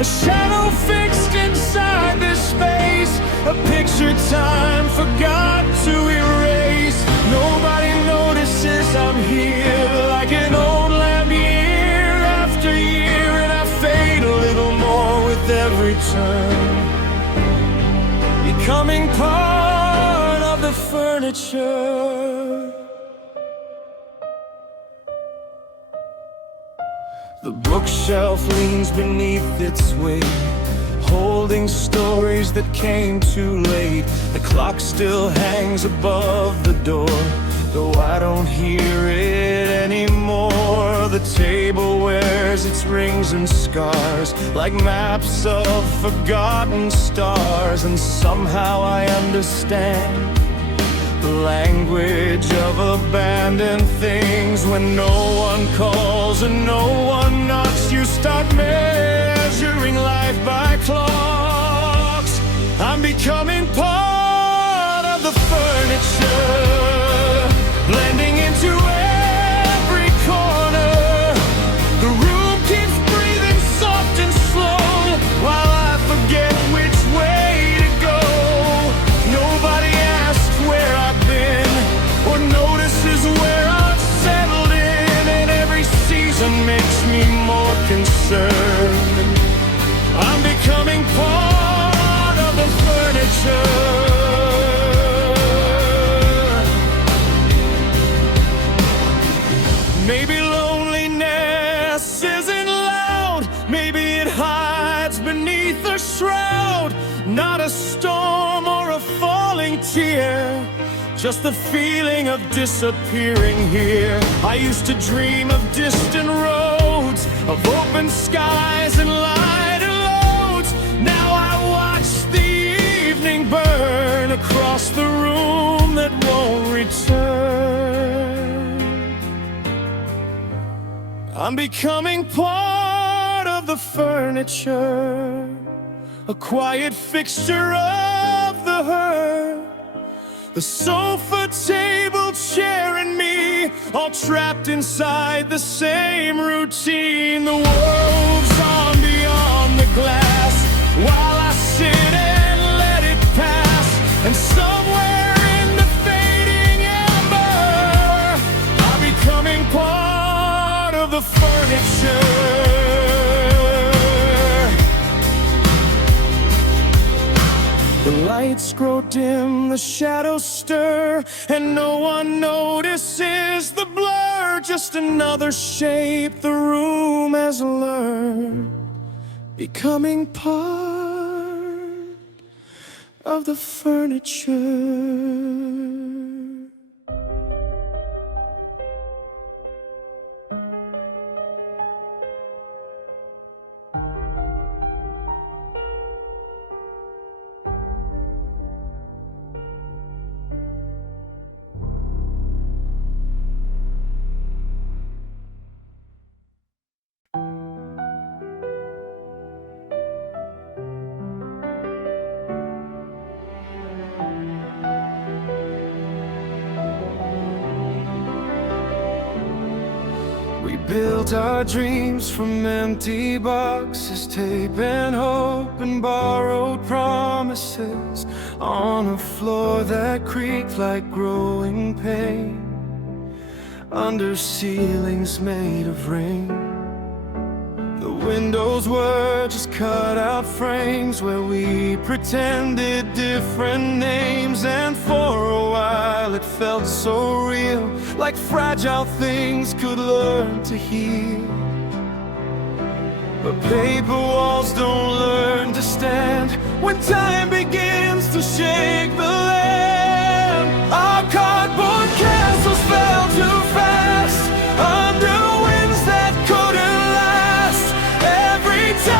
a shadow fixed inside this space, a picture time forgot to erase. Nobody notices I'm here, like an old lamp year after year, and I fade a little more with every turn, becoming part of the furniture. The bookshelf leans beneath its weight, holding stories that came too late. The clock still hangs above the door, though I don't hear it anymore. The table wears its rings and scars, like maps of forgotten stars. And somehow I understand the language of abandoned things. When no one calls and no one knocks, you start measuring life by clocks. I'm becoming part of the furniture, blending into every corner. The room keeps breathing soft and slow, while I forget which way to go. Nobody asks where I've been, or notices where I've settled in, and every season makes me more concerned. I'm becoming part of the furniture. Maybe loneliness isn't loud, maybe it hides beneath a shroud. Not a storm or a falling tear, just the feeling of disappearing here. I used to dream of distant roads, of open skies and lighter loads. Now I watch the evening burn across the room that won't return. I'm becoming part of the furniture, a quiet fixture of the herd. The sofa, table, chair, and me, all trapped inside the same routine. The wolves on beyond the glass, while I sit and let it pass. And somewhere in the fading ember, I'm becoming part of the furniture. The lights grow dim, the shadows stir, and no one notices the blur. Just another shape the room has learned, becoming part of the furniture. We built our dreams from empty boxes, tape and hope and borrowed promises, on a floor that creaked like growing pain, under ceilings made of rain. The windows were just cut out frames where we pretended different names, and for a while it felt so real, like fragile things could learn to heal. But paper walls don't learn to stand when time begins to shake the land. Our cardboard castles fell too fast under winds that couldn't last. Every time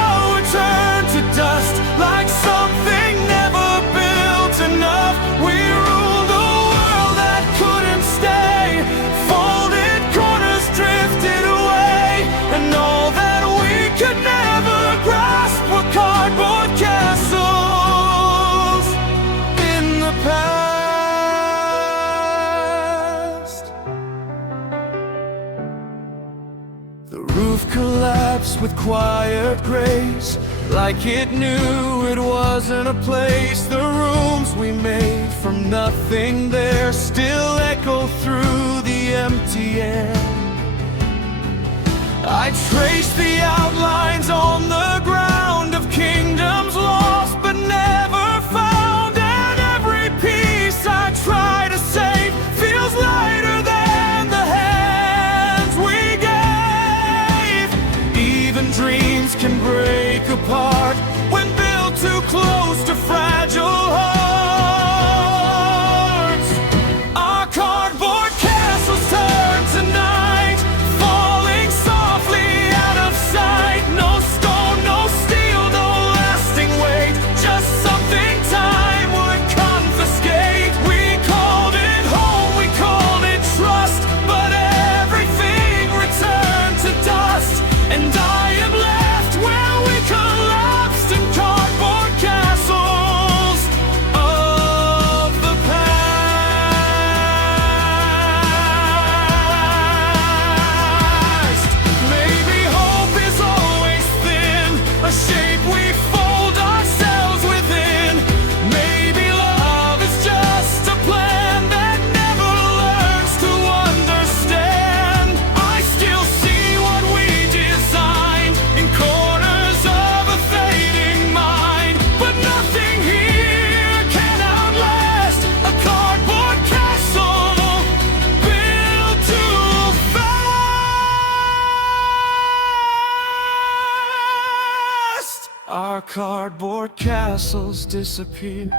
with quiet grace, like it knew it wasn't a place. The rooms we made from nothing there still echo through the empty air. I traced the outlines on the ground of kingdoms lost but never found, and every piece I try to save feels lighter than the hands we gave. Even dreams can break apart when built too close to fragile hearts. Our cardboard castles turn tonight, falling softly out of sight. No stone, no steel, no lasting weight, just something time would confiscate. We called it home, we called it trust, but everything returned to dust. And I am left where we collapsed in cardboard castles of the past. Maybe hope is always thin, a shape we fold ourselves within. Maybe love is just a plan that never learns to understand. I still see what we designed in corners of a fading mind, but nothing here can outlast a cardboard castle built too fast. Our cardboard castles disappear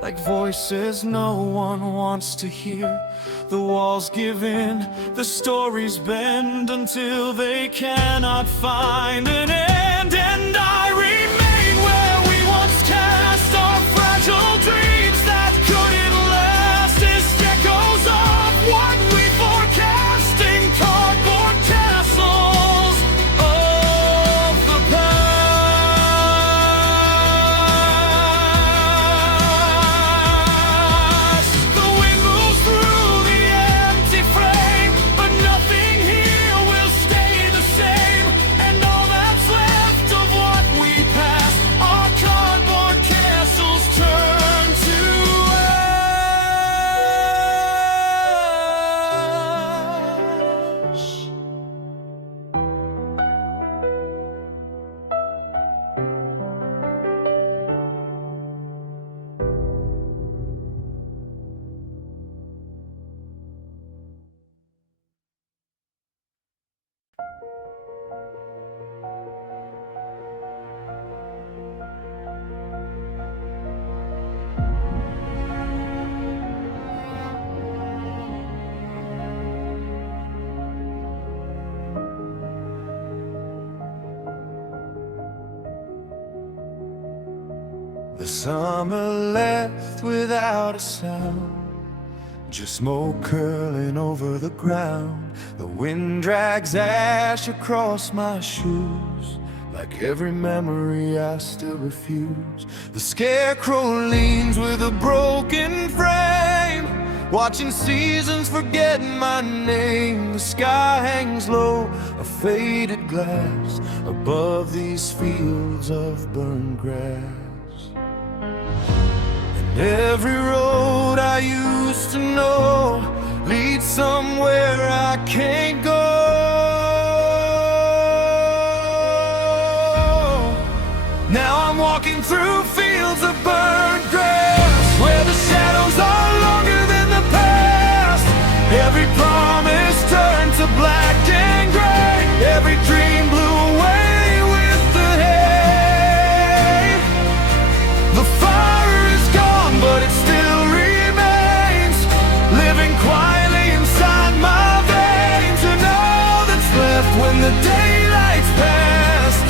like voices no one wants to hear. The walls give in, the stories bend until they cannot find an end. And I remain where we once cast our fragile dreams that couldn't last. As echoes of what we forecast in cardboard castles of the past. The wind moves through the empty frame, but nothing here will stay the same. And all that's left of what we passed, our cardboard castles turn to ash. The summer left without a sound, just smoke curling over the ground. The wind drags ash across my shoes, like every memory I still refuse. The scarecrow leans with a broken frame, watching seasons forgetting my name. The sky hangs low, a faded glass, above these fields of burned grass. Every road I used to know leads somewhere I can't go. Now I'm walking through fields of burned grass, where the shadows are longer than the past. Every promise turned to black and gray, every dream blew away with the hay. The fire is gone, but it still remains, living quietly inside my veins. And all that's left when the daylight's past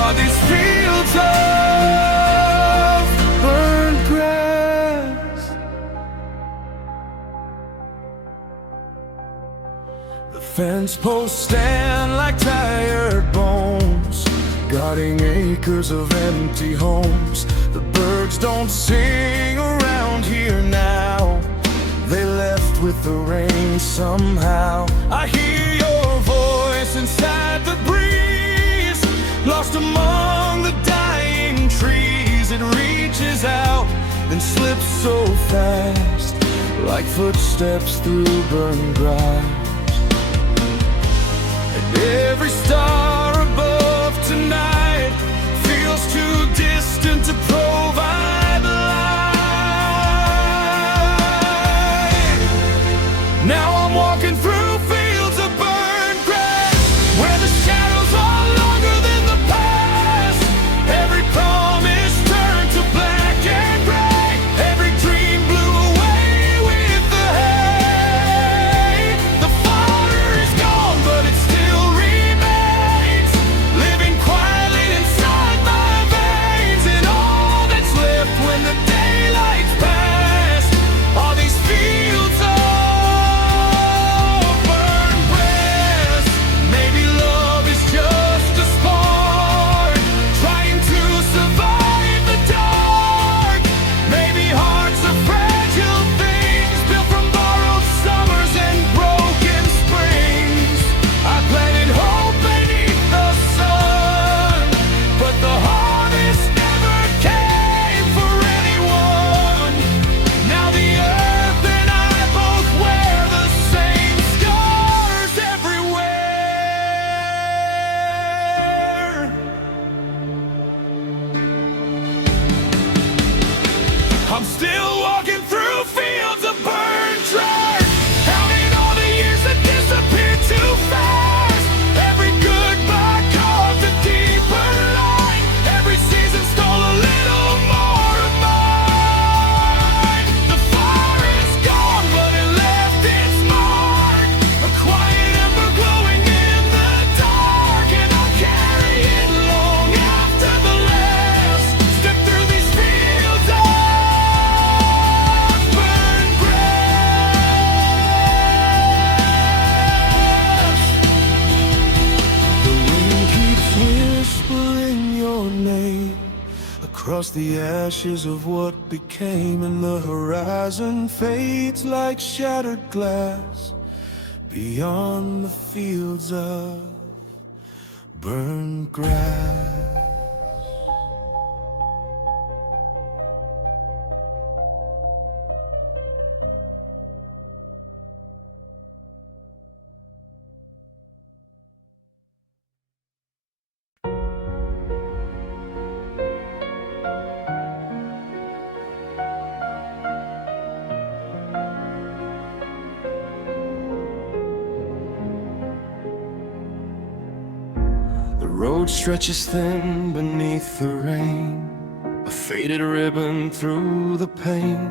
are these fields of burned grass. The fence posts stand like tired bones, guarding acres of empty homes. The birds don't sing around here now, they left with the rain somehow. I hear your voice inside the breeze, lost among the dying trees. It reaches out, then slips so fast, like footsteps through burned grass. And every star above tonight feels too distant to provide light. Now I'm walking through fields of burned grass, where the shadows are longer than the past. Every promise turned to black and gray, every dream blew away with the hay. The fire is gone, but it still remains, living quietly inside my veins. And all that's left when the daylight's past are these fields of burned grass. Maybe love is just a spark trying to survive the dark. Maybe hearts are fragile things built from borrowed summers and broken springs. I planted hope beneath the sun, but the harvest never came for anyone. Now the earth and I both wear the same scars everywhere. I'm still walking through fields of burned trash, counting all the years that disappeared too fast. Every goodbye carved a deeper line, every season stole a little more of mine. The fire is gone, but it left its mark, a quiet ember glowing in the dark. And I'll carry it long after the last step through these fields of burned grass. The wind keeps whispering your name across the ashes of what became, and the horizon fades like shattered glass beyond the fields of burned grass. The road stretches thin beneath the rain, a faded ribbon through the pain.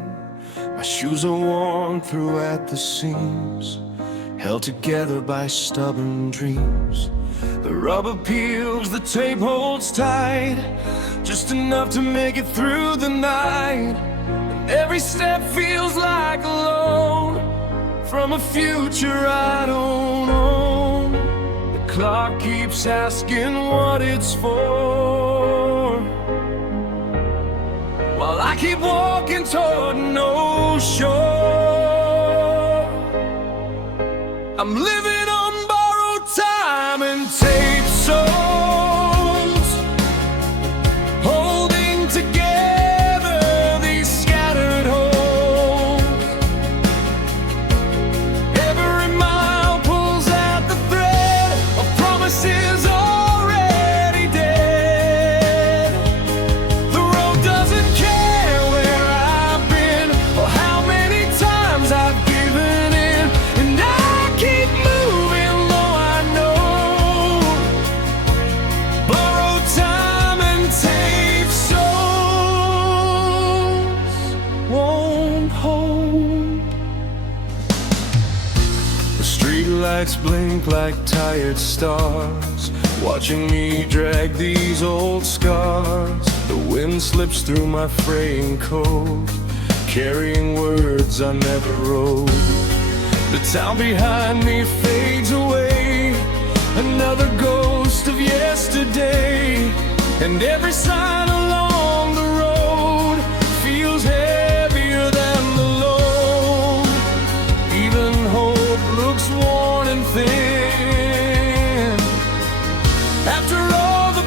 My shoes are worn through at the seams, held together by stubborn dreams. The rubber peels, the tape holds tight, just enough to make it through the night. And every step feels like a loan from a future I don't own. The clock keeps asking what it's for, while I keep walking toward no shore. I'm living on borrowed time and tape songs, holding together these scattered homes. Every mile pulls out the thread of promises already dead. The road doesn't care where I've been or how many times I've given in, and I keep moving though I know borrowed time and tape songs won't hold. The streetlights blink like tired stars, watching me drag these old scars. The wind slips through my fraying coat, carrying words I never wrote. The town behind me fades away, another ghost of yesterday. And every sign along the road feels heavier than the load. Even hope looks worn and thin after all the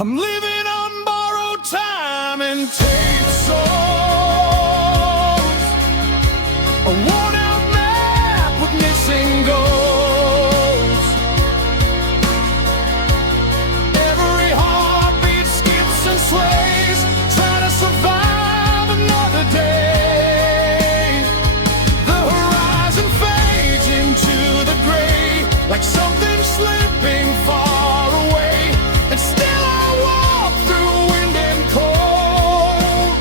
I'm living on borrowed time and tape songs. A worn-out map with missing goals. Every heartbeat skips and sways, trying to survive another day. The horizon fades into the gray, like something slipping far away. And still I walk through wind and cold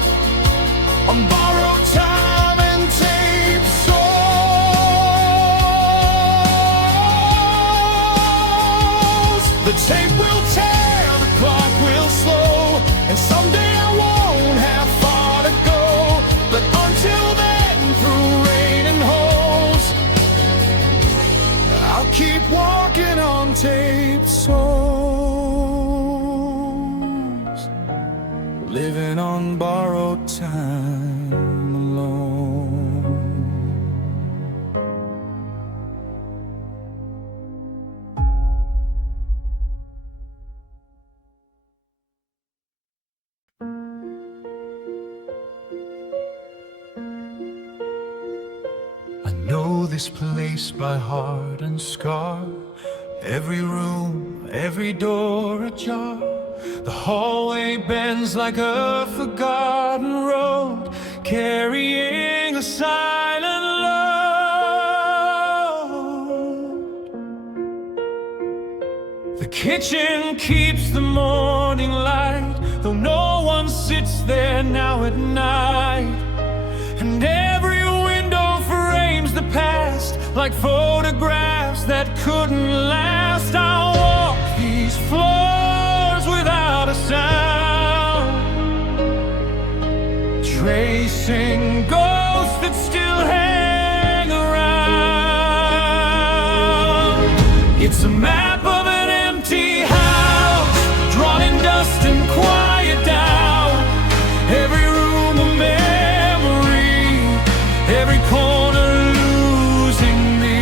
on borrowed time and tape songs. The tape will tear, the clock will slow, and someday I won't have far to go. But until then, through rain and holes, I'll keep walking on tape songs, living on borrowed time alone. I know this place by heart and scar. Every room, every door ajar. The hallway bends like a forgotten road, carrying a silent load. The kitchen keeps the morning light, though no one sits there now at night. And every window frames the past, like photographs that couldn't last. I'll walk these floors without a sound, tracing ghosts that still hang around. It's a map of an empty house, drawn in dust and quiet down. Every room a memory, every corner losing me.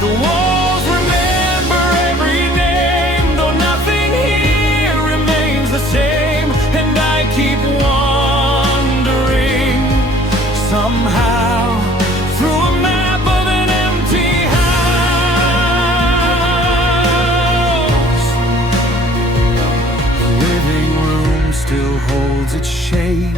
The walls remember every name, though nothing here remains the same. And I keep wandering somehow through a map of an empty house. The living room still holds its shape,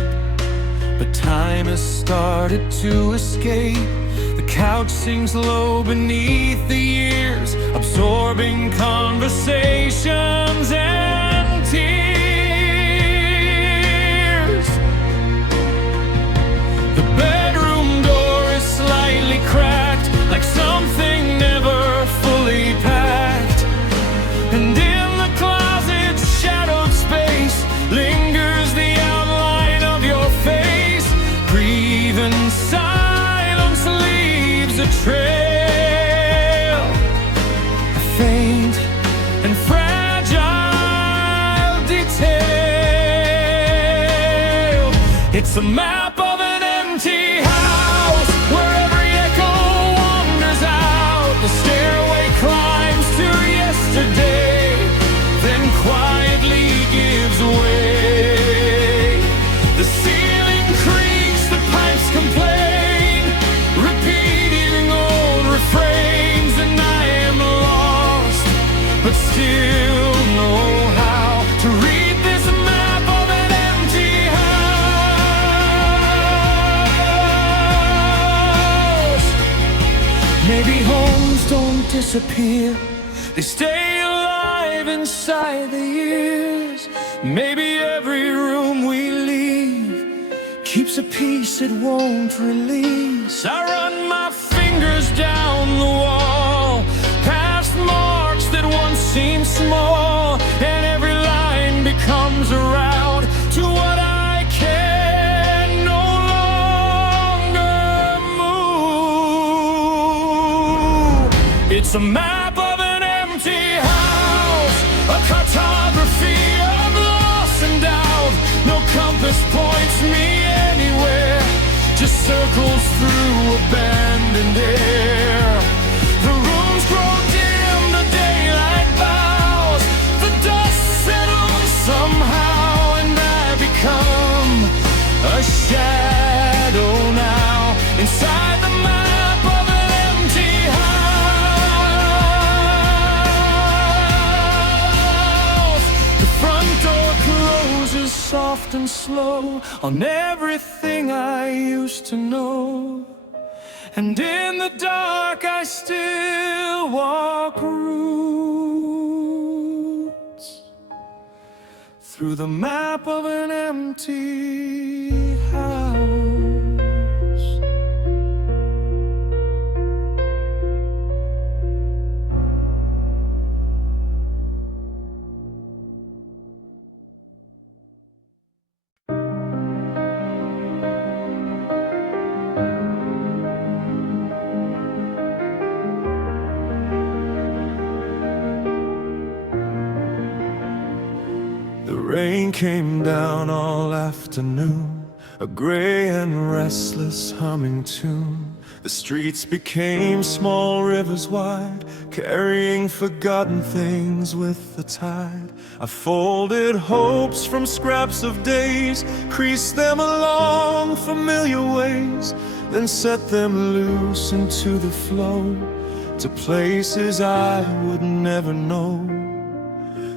but time has started to escape. The couch sings low beneath the years, absorbing conversations and tears. The bedroom door is slightly cracked, like something never fully packed. And in the closet's shadowed space lingers the outline of your face. Breathing silence leaves a trail, a faint and fragile detail. It's a map of an empty house, where every echo wanders out. The stairway climbs to yesterday, then quietly gives way. The ceiling creaks, the pipes complain, repeating old refrains. And I am lost, but still know how to read this map of an empty house. Maybe homes don't disappear, they stay alive inside the years. Maybe every room we leave keeps a piece it won't release. I run my fingers down the wall, past marks that once seemed small, and every line becomes a route to what I can no longer move. It's a map of an empty house, a cartography of loss and doubt. No compass points me anywhere, just circles through abandoned air. The rooms grow dim, the daylight bows, the dust and slow on everything I used to know. And in the dark I still walk routes through the map of an empty house. The rain came down all afternoon, a gray and restless humming tune. The streets became small rivers wide, carrying forgotten things with the tide. I folded hopes from scraps of days, creased them along familiar ways, then set them loose into the flow, to places I would never know.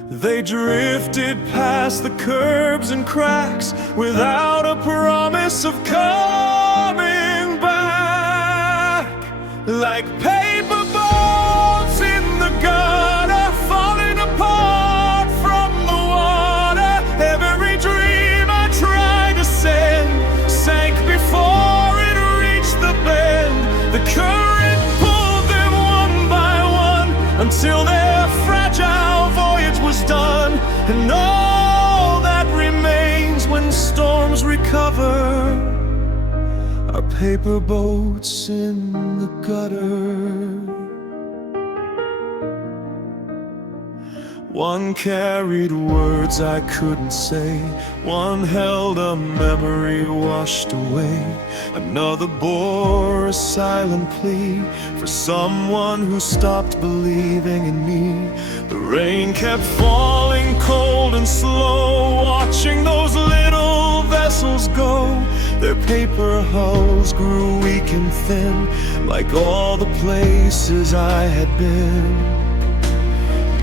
They drifted past the curbs and cracks without a promise of coming back. Like paper boats in the gutter, falling apart from the water. Every dream I tried to send sank before it reached the bend. The current pulled them one by one until their fragile voyage was done. And all that remains when storms recover are paper boats in the gutter. One carried words I couldn't say, one held a memory washed away, another bore a silent plea for someone who stopped believing in me. The rain kept falling cold and slow, watching those little vessels go. Their paper hulls grew weak and thin, like all the places I had been.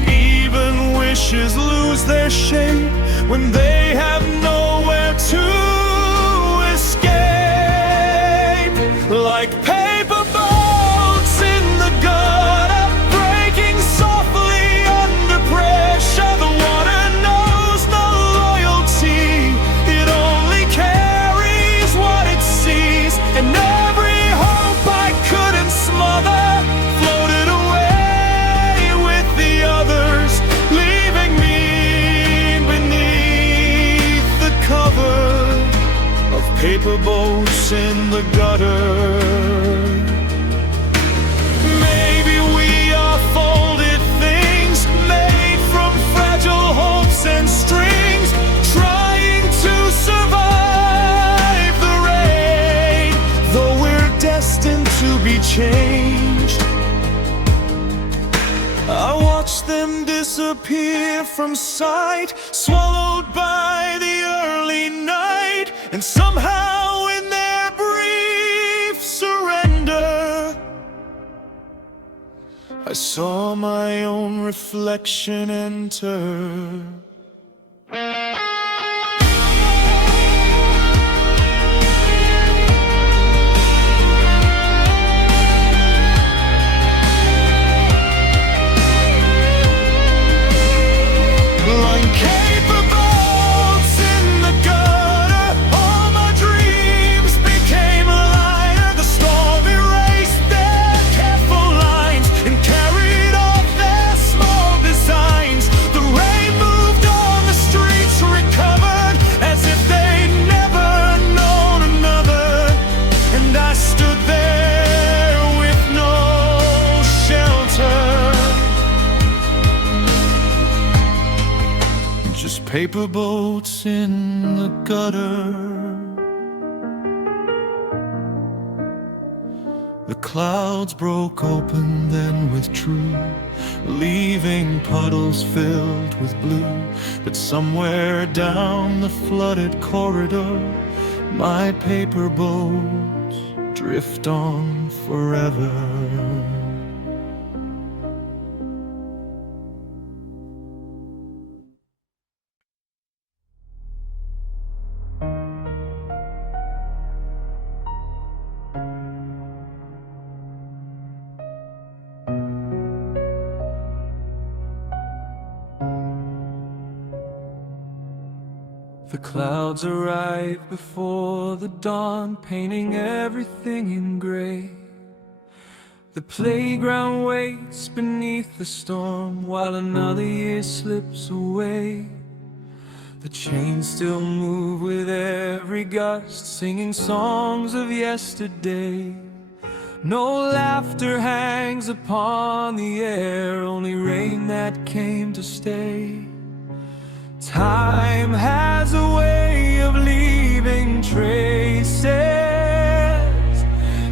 Even wishes lose their shape when they have nowhere to escape. Like paper boats in the gutter, breaking softly under pressure. The water knows no loyalty, it only carries what it sees. And every hope I couldn't smother floated away with the others, leaving me beneath the cover of paper boats in the gutter. Maybe we are folded things made from fragile hopes and strings, trying to survive the rain, though we're destined to be changed. I watch them disappear from sight, swallowed by the early night. And somehow in their brief surrender, I saw my own reflection enter. Like paper boats in the gutter, all my dreams became lighter. The storm erased their careful lines and carried off their small designs. The rain moved on the streets, recovered as if they'd never known another. And I stood there with no shelter, just paper boats in the gutter. The clouds broke open, then withdrew, leaving puddles filled with blue. But somewhere down the flooded corridor, my paper boats drift on forever. The clouds arrive before the dawn, painting everything in gray. The playground waits beneath the storm, while another year slips away. The chains still move with every gust, singing songs of yesterday. No laughter hangs upon the air, only rain that came to stay. Time has a way of leaving traces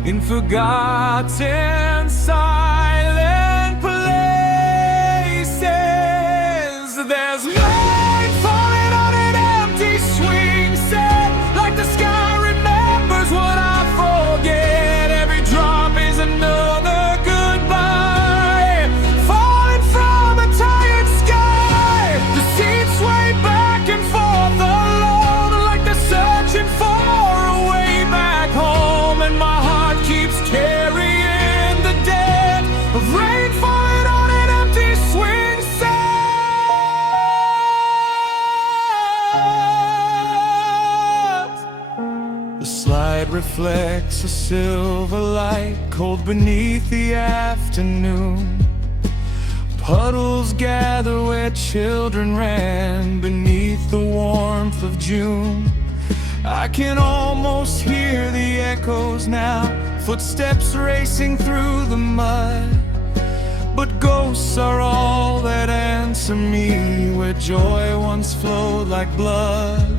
in forgotten silent places. There's light falling on an empty swing set, like the sky remembers what I forget. Every drop is another goodbye, falling from a tired sky. The seats sway back and forth alone, like they're searching for a way back home. And my heart keeps carrying the debt of rain falling on an empty swing set. The slide reflects a silver light, cold beneath the afternoon. Puddles gather where children ran beneath the warmth of June. I can almost hear the echoes now, footsteps racing through the mud. But ghosts are all that answer me, where joy once flowed like blood.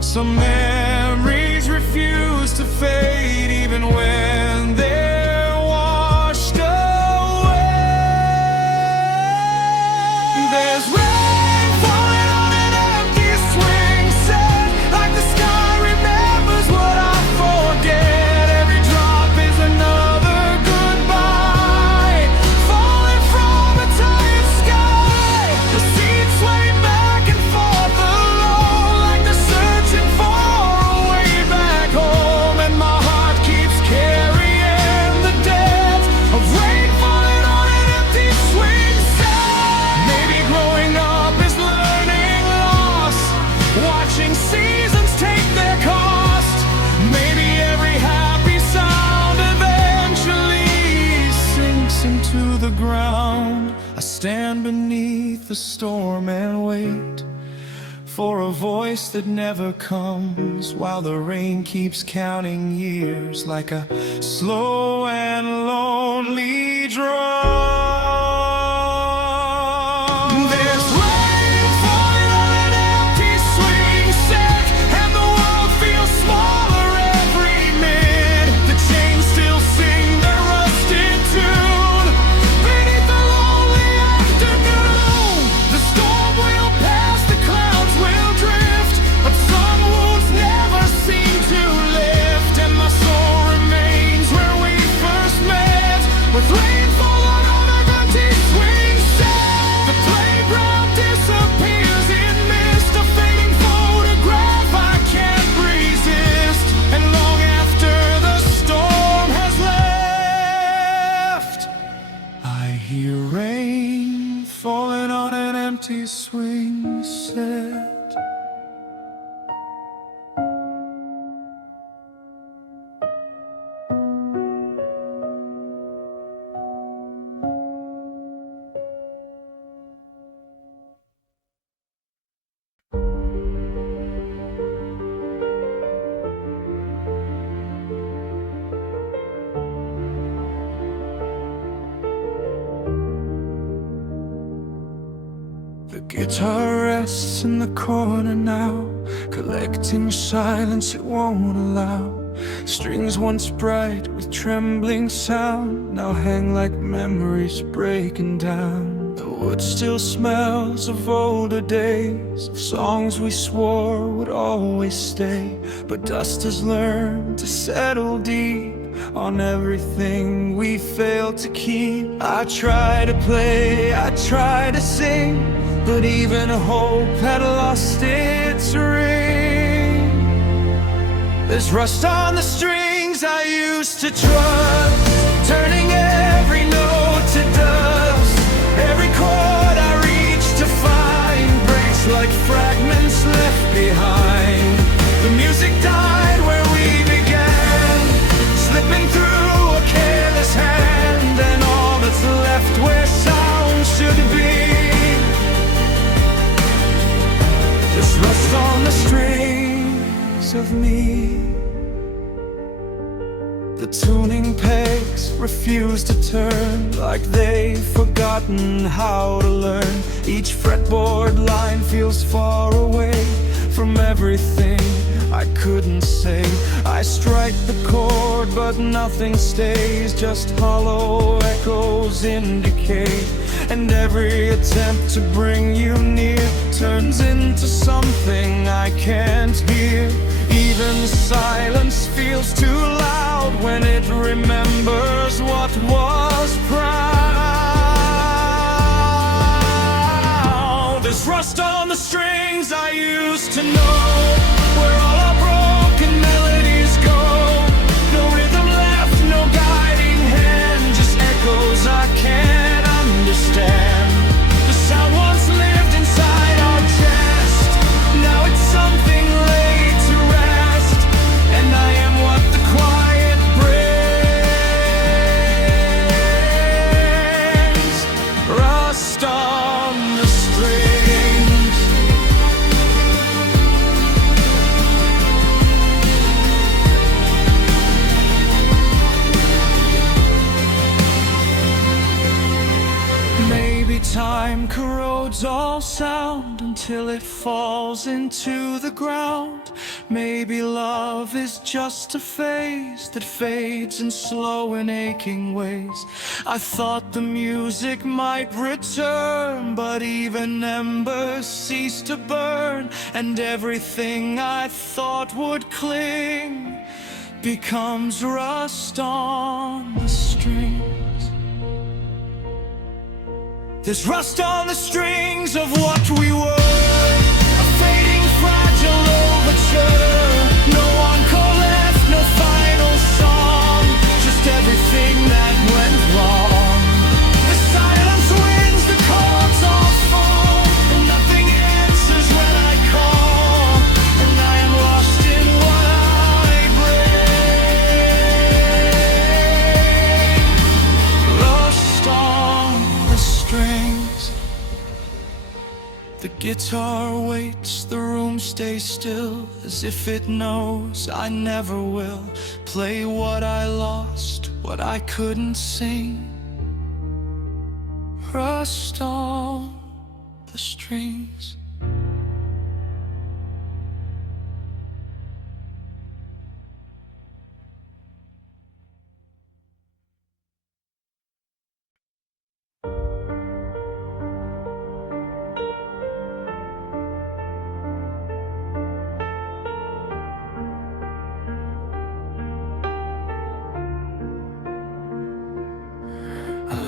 Some memories refuse to fade, even when they're washed away. There's rain falling on an empty swing set, like the sky remembers what I forget. Every drop is another goodbye, falling from a tired sky. The seats sway back and forth alone, like they're searching for a way back home. And my heart keeps carrying the debt of rain falling on an empty swing set. Maybe growing up is learning loss, watching seasons take their cost. Maybe every happy sound eventually sinks into the ground. I stand beneath the storm and wait for a voice that never comes, while the rain keeps counting years like a slow and lonely drum. There's rain falling on an empty swing set, and the world feels smaller every minute. The chains still sing their rusted tune beneath the lonely afternoon. The storm will pass, the clouds will drift, but some wounds never seem to lift. And my soul remains where we first met, with rainfall on an empty swing set. The playground disappears in mist, a fading photograph I can't resist. And long after the storm has left, I hear rain falling on an empty swing set. The guitar rests in the corner now, collecting silence it won't allow. Strings once bright with trembling sound now hang like memories breaking down. The wood still smells of older days, of songs we swore would always stay. But dust has learned to settle deep on everything we failed to keep. I try to play, I try to sing, but even hope had lost its ring. There's rust on the strings I used to trust, turning every note to dust. Every chord I reach to find breaks like fragments left behind. The music died where we began, slipping through a careless hand, and all that's left where sound should be. Just rust on the strings of me. The tuning pegs refuse to turn, like they've forgotten how to learn. Each fretboard line feels far away from everything I couldn't say. I strike the chord but nothing stays, just hollow echoes in decay. And every attempt to bring you near turns into something I can't hear. Even silence feels too loud when it remembers what was proud. There's rust on the strings I used to know, where all our broken melodies go. No rhythm left, no guiding hand, just echoes I can't understand. The sound once lived inside our chest, now it's something laid to rest, and I am what the quiet brings. Rust on the strings. Maybe time corrodes all sound until it falls into the ground. Maybe love is just a phase that fades in slow and aching ways. I thought the music might return, but even embers cease to burn, and everything I thought would cling becomes rust on the strings. There's rust on the strings of what we were, a fading fragile overture. No encore left, no final song, just everything that went wrong. The silence wins, the chords all fall, and nothing answers when I call, and I am lost in what I bring. Lost on the strings. The guitar waits, the room stays still, as if it knows I never will play what I lost, what I couldn't sing. Rust on the strings.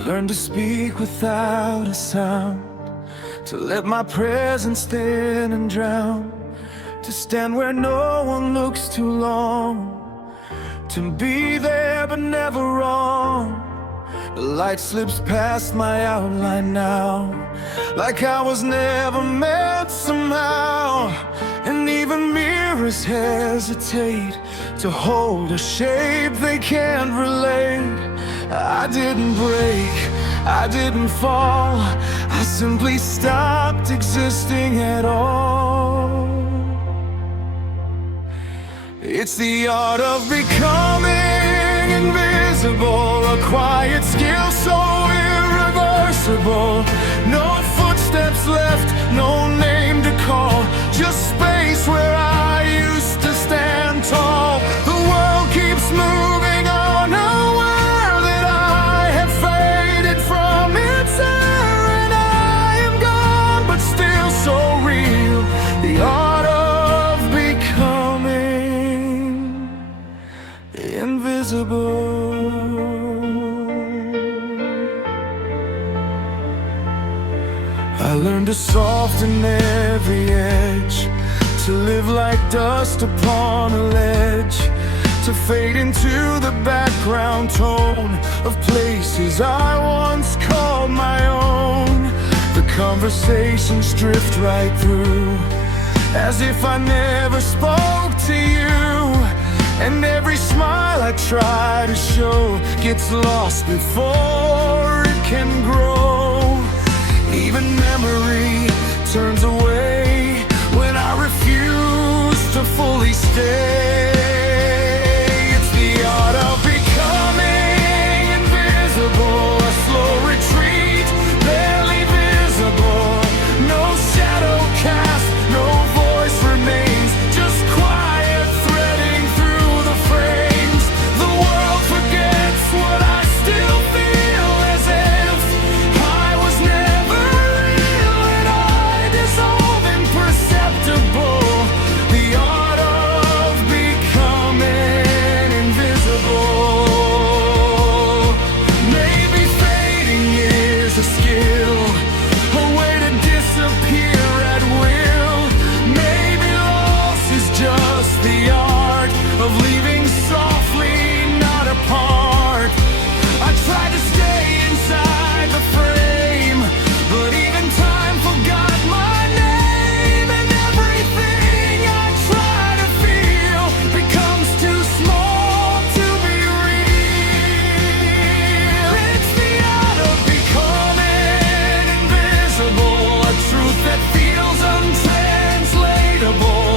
Learn to speak without a sound, to let my presence thin and drown, to stand where no one looks too long, to be there but never wrong. The light slips past my outline now, like I was never meant somehow. And even mirrors hesitate to hold a shape they can't relate. I didn't break, I didn't fall, I simply stopped existing at all. It's the art of becoming invisible, a quiet skill so irreversible. No footsteps left, no name to call, just space where I used to stand tall. The world keeps moving on, aware that I have faded from its air, and I am gone, but still so real. The art of becoming invisible. I learned to soften every edge, to live like dust upon a ledge, to fade into the background tone of places I once called my own. The conversations drift right through, as if I never spoke to you. And every smile I try to show gets lost before it can grow. Even memory turns away when I refuse to fully stay. It's the art of becoming invisible, a slow retreat, barely visible. No shadow cast, no voice remains, just quiet threading through the frames. The world forgets what I still feel, as if I was never real, and I dissolve imperceptible. The art of becoming invisible. Maybe fading is a skill, a way to disappear at will. Maybe loss is just the art of leaving softly, not apart. I tried to stay inside the frame, but even time forgot my name. And everything I try to feel becomes too small to be real. It's the art of becoming invisible, a truth that feels untranslatable.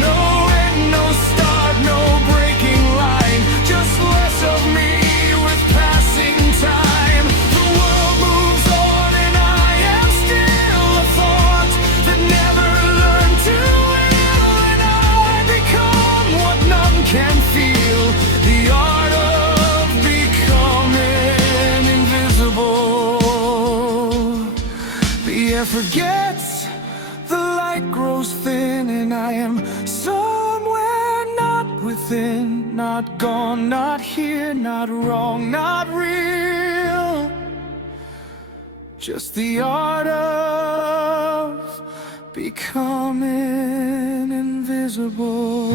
No end, no start, no breaking line, just less of me with passing time. The world moves on and I am still a thought that never learned to will, and I become what none can feel. The art of becoming invisible. The air forgets, the light grows thin, and I am somewhere not within, not gone, not here, not wrong, not real. Just the art of becoming invisible.